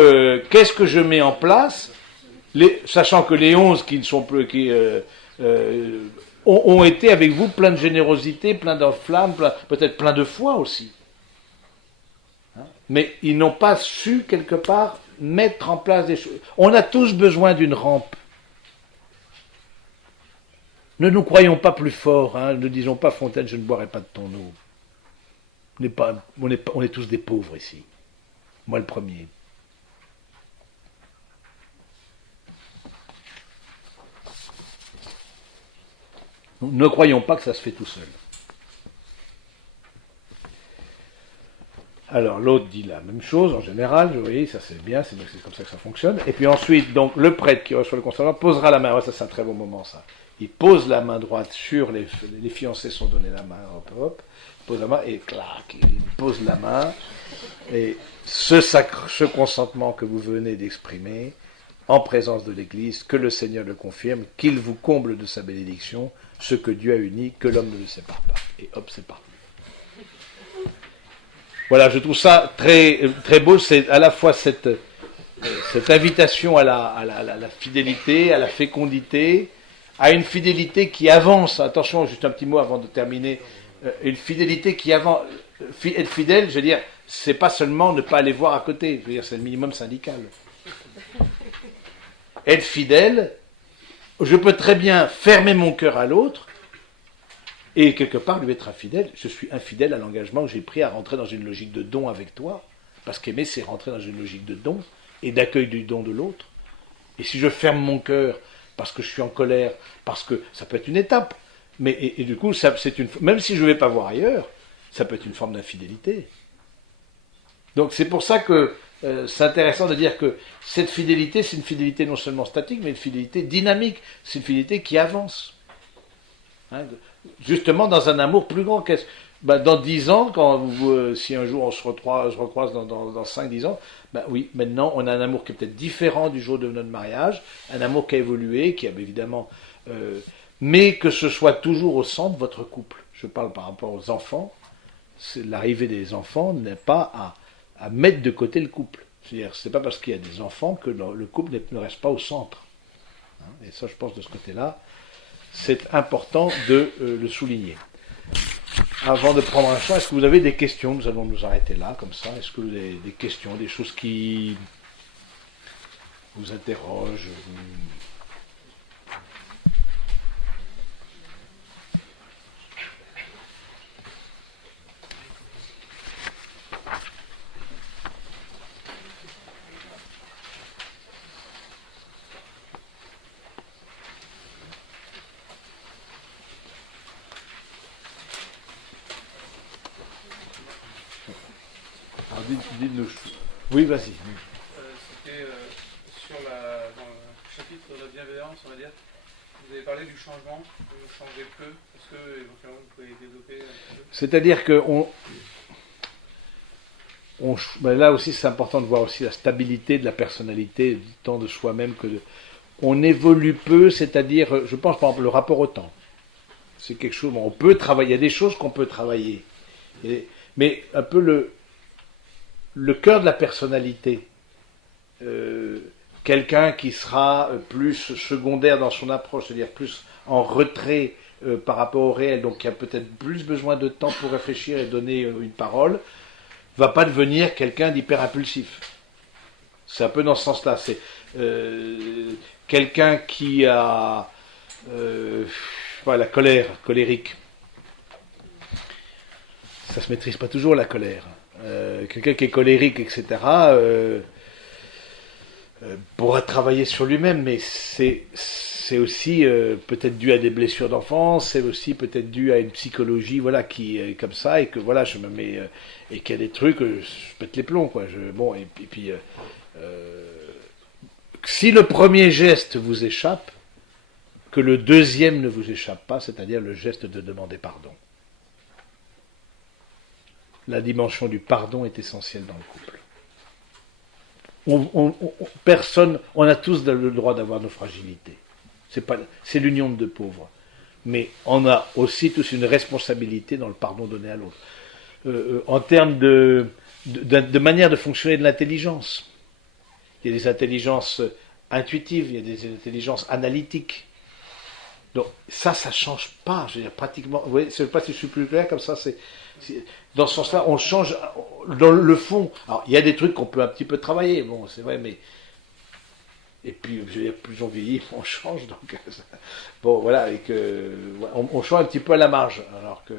qu'est-ce que je mets en place, sachant que les 11 qui ne sont plus, ont été avec vous plein de générosité, plein de flammes, peut-être plein de foi aussi. Hein, mais ils n'ont pas su quelque part mettre en place des choses. On a tous besoin d'une rampe. Ne nous croyons pas plus forts, hein, ne disons pas Fontaine, je ne boirai pas de ton eau. On est tous des pauvres ici. Moi le premier. Nous ne croyons pas que ça se fait tout seul. Alors l'autre dit la même chose en général, vous voyez, ça c'est bien, c'est comme ça que ça fonctionne. Et puis ensuite, donc le prêtre qui reçoit le consacrement posera la main, ouais, ça c'est un très bon moment ça. Il pose la main droite sur les fiancés sont donnés la main, hop hop, il pose la main et clac, il pose la main. Et ce consentement que vous venez d'exprimer, en présence de l'Église, que le Seigneur le confirme, qu'il vous comble de sa bénédiction, ce que Dieu a uni, que l'homme ne le sépare pas. Et hop, c'est parti. Voilà, je trouve ça très, très beau, c'est à la fois cette invitation à la fidélité, à la fécondité, à une fidélité qui avance. Attention, juste un petit mot avant de terminer. Une fidélité qui avance. Être fidèle, je veux dire, c'est pas seulement ne pas aller voir à côté. Je veux dire, c'est le minimum syndical. Être fidèle, je peux très bien fermer mon cœur à l'autre et quelque part lui être infidèle. Je suis infidèle à l'engagement que j'ai pris à rentrer dans une logique de don avec toi, parce qu'aimer, c'est rentrer dans une logique de don et d'accueil du don de l'autre. Et si je ferme mon cœur parce que je suis en colère, parce que ça peut être une étape, mais et du coup, même si je ne vais pas voir ailleurs, ça peut être une forme d'infidélité. Donc c'est pour ça que c'est intéressant de dire que cette fidélité, c'est une fidélité non seulement statique, mais une fidélité dynamique, c'est une fidélité qui avance. Hein, justement dans un amour plus grand. Dans 10 ans, si un jour on se recroise dans 5-10 ans, oui, maintenant on a un amour qui est peut-être différent du jour de notre mariage, un amour qui a évolué, qui a évidemment... mais que ce soit toujours au centre de votre couple. Je parle par rapport aux enfants. L'arrivée des enfants n'est pas à mettre de côté le couple. C'est-à-dire, c'est pas parce qu'il y a des enfants que le couple ne reste pas au centre. Hein, et ça, je pense, de ce côté-là, c'est important de le souligner. Avant de prendre un chant, est-ce que vous avez des questions? Nous allons nous arrêter là, comme ça. Est-ce que vous avez des questions, des choses qui vous interrogent? Alors, dites-nous. Oui, vas-y. C'était dans le chapitre de la bienveillance, on va dire. Vous avez parlé du changement, vous changez peu. Est-ce que éventuellement vous pouvez développer un peu? C'est-à-dire que là aussi, c'est important de voir aussi la stabilité de la personnalité, tant de soi-même que de... On évolue peu, c'est-à-dire, je pense par exemple le rapport au temps. C'est quelque chose, on peut travailler, il y a des choses qu'on peut travailler. Mais un peu le cœur de la personnalité, quelqu'un qui sera plus secondaire dans son approche, c'est-à-dire plus en retrait par rapport au réel, donc qui a peut-être plus besoin de temps pour réfléchir et donner une parole, va pas devenir quelqu'un d'hyper impulsif. C'est un peu dans ce sens-là. C'est quelqu'un qui a la colère, colérique. Ça se maîtrise pas toujours la colère. Quelqu'un qui est colérique, etc., pourra travailler sur lui-même, mais c'est aussi peut-être dû à des blessures d'enfance, c'est aussi peut-être dû à une psychologie, voilà, qui est comme ça, et que voilà, je me mets et qu'il y a des trucs, je pète les plombs, quoi. Et puis si le premier geste vous échappe, que le deuxième ne vous échappe pas, c'est-à-dire le geste de demander pardon. La dimension du pardon est essentielle dans le couple. On a tous le droit d'avoir nos fragilités. C'est l'union de deux pauvres. Mais on a aussi tous une responsabilité dans le pardon donné à l'autre. En termes de manière de fonctionner de l'intelligence, il y a des intelligences intuitives, il y a des intelligences analytiques. Donc ça change pas. Je veux dire, pratiquement, vous voyez, je ne sais pas si je suis plus clair comme ça. Dans ce sens-là, on change dans le fond. Alors, il y a des trucs qu'on peut un petit peu travailler, bon, c'est vrai, mais et puis, je veux dire, plus on vieillit, on change. Donc, bon, voilà, et que on change un petit peu à la marge, alors que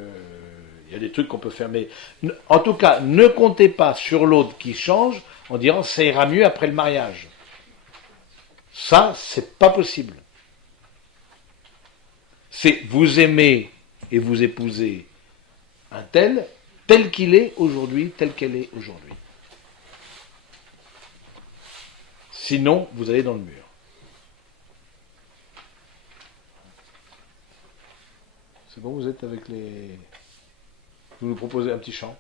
il y a des trucs qu'on peut faire. Mais en tout cas, ne comptez pas sur l'autre qui change en disant ça ira mieux après le mariage. Ça, c'est pas possible. C'est vous aimez et vous épousez un tel qu'il est aujourd'hui, tel qu'elle est aujourd'hui. Sinon, vous allez dans le mur. C'est bon, vous êtes avec les... Vous nous proposez un petit chant.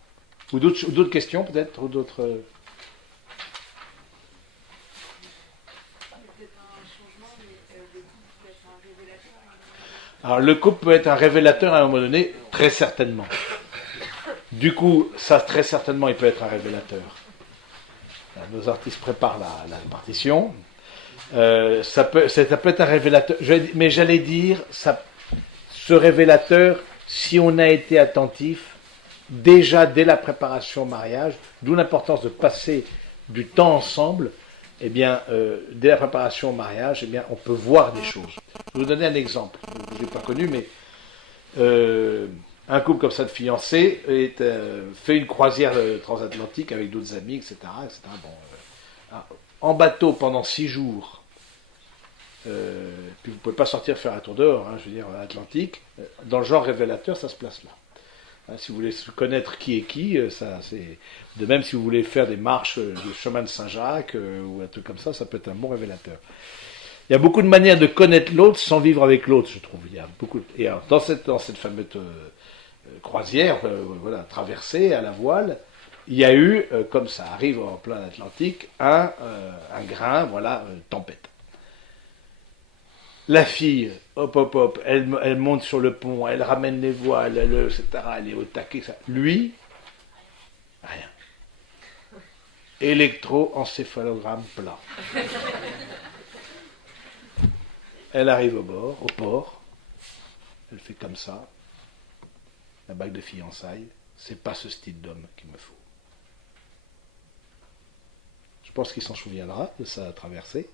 Ou d'autres questions peut-être, ou d'autres... Alors le couple peut être un révélateur à un moment donné, très certainement. Du coup, ça très certainement, il peut être un révélateur. Nos artistes préparent la partition. Ça peut être un révélateur. Mais j'allais dire, ce révélateur, si on a été attentif, déjà dès la préparation au mariage, d'où l'importance de passer du temps ensemble, eh bien, dès la préparation au mariage, eh bien, on peut voir des choses. Je vais vous donner un exemple. Je n'ai pas connu, mais un couple comme ça de fiancés fait une croisière transatlantique avec d'autres amis, etc. Bon, en bateau pendant 6 jours. Puis vous ne pouvez pas sortir faire un tour dehors, je veux dire, Atlantique. Dans le genre révélateur, ça se place là. Si vous voulez connaître qui est qui, ça, c'est... De même, si vous voulez faire des marches du chemin de Saint-Jacques ou un truc comme ça peut être un bon révélateur. Il y a beaucoup de manières de connaître l'autre sans vivre avec l'autre, je trouve. Il y a beaucoup. Et alors, dans cette fameuse croisière, voilà, traversée à la voile, il y a eu, comme ça arrive en plein Atlantique, un grain, voilà, tempête. La fille, hop, elle monte sur le pont, elle ramène les voiles, etc., elle est au taquet. Ça. Lui, rien. Électroencéphalogramme plat. Elle arrive au port, elle fait comme ça, la bague de fiançailles, c'est pas ce style d'homme qu'il me faut. Je pense qu'il s'en souviendra de sa traversée.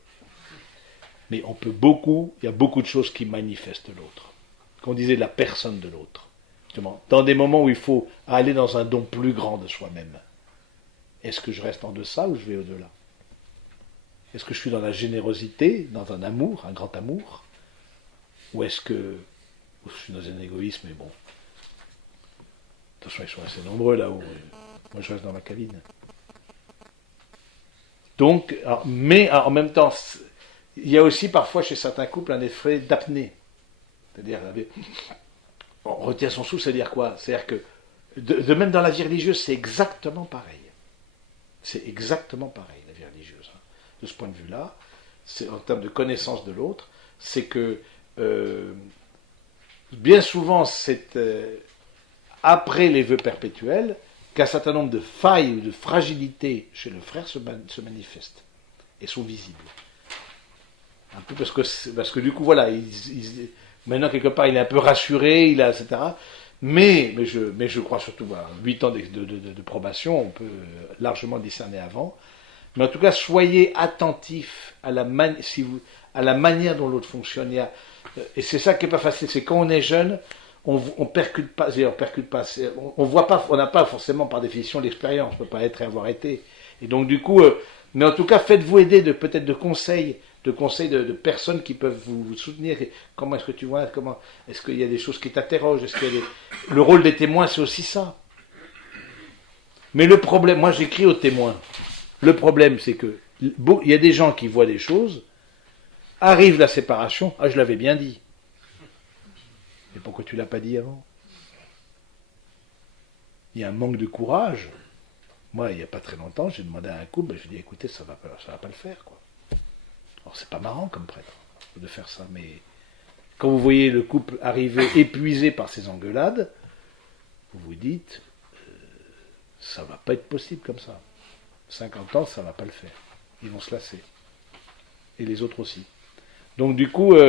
Mais il y a beaucoup de choses qui manifestent l'autre. Qu'on disait de la personne de l'autre. Justement, dans des moments où il faut aller dans un don plus grand de soi-même. Est-ce que je reste en deçà ou je vais au-delà? Est-ce que je suis dans la générosité, dans un amour, un grand amour? Ou est-ce que je suis dans un égoïsme, mais bon. Attention, ils sont assez nombreux là-haut. Moi, je reste dans ma cabine. Donc, mais en même temps, il y a aussi parfois chez certains couples un effet d'apnée. C'est-à-dire, on retient son souffle, c'est-à-dire quoi? C'est-à-dire que, de même dans la vie religieuse, c'est exactement pareil. C'est exactement pareil, la vie religieuse. De ce point de vue-là, c'est, en termes de connaissance de l'autre, c'est que, bien souvent, c'est après les vœux perpétuels qu'un certain nombre de failles ou de fragilités chez le frère se manifestent et sont visibles. Un peu parce que du coup, voilà, maintenant, quelque part, il est un peu rassuré, etc. Mais je crois surtout, 8 ans de probation, on peut largement discerner avant. Mais en tout cas, soyez attentifs à la manière dont l'autre fonctionne. Et c'est ça qui n'est pas facile, c'est quand on est jeune, on percute pas, on voit pas, on n'a pas forcément par définition l'expérience, on ne peut pas être et avoir été. Et donc du coup, mais en tout cas, faites-vous aider peut-être de conseils de personnes qui peuvent vous soutenir. Comment est-ce que tu vois, est-ce qu'il y a des choses qui t'interrogent, le rôle des témoins, c'est aussi ça. Mais le problème, moi j'écris aux témoins, le problème c'est que il y a des gens qui voient des choses, arrive la séparation, je l'avais bien dit. Mais pourquoi tu l'as pas dit avant? Il y a un manque de courage. Moi, il n'y a pas très longtemps, j'ai demandé à un couple, je lui ai dit, écoutez, ça va pas le faire, quoi. Alors, c'est pas marrant comme prêtre de faire ça, mais Quand vous voyez le couple arriver épuisé par ces engueulades, vous vous dites, ça va pas être possible comme ça. 50 ans, ça va pas le faire. Ils vont se lasser. Et les autres aussi. Donc du coup, ça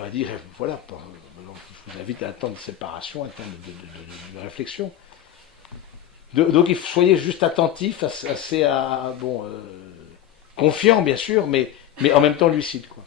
va dire, voilà, je vous invite à un temps de séparation, un temps de réflexion. Donc il faut soyez juste attentif, assez confiant bien sûr, mais en même temps lucide, quoi.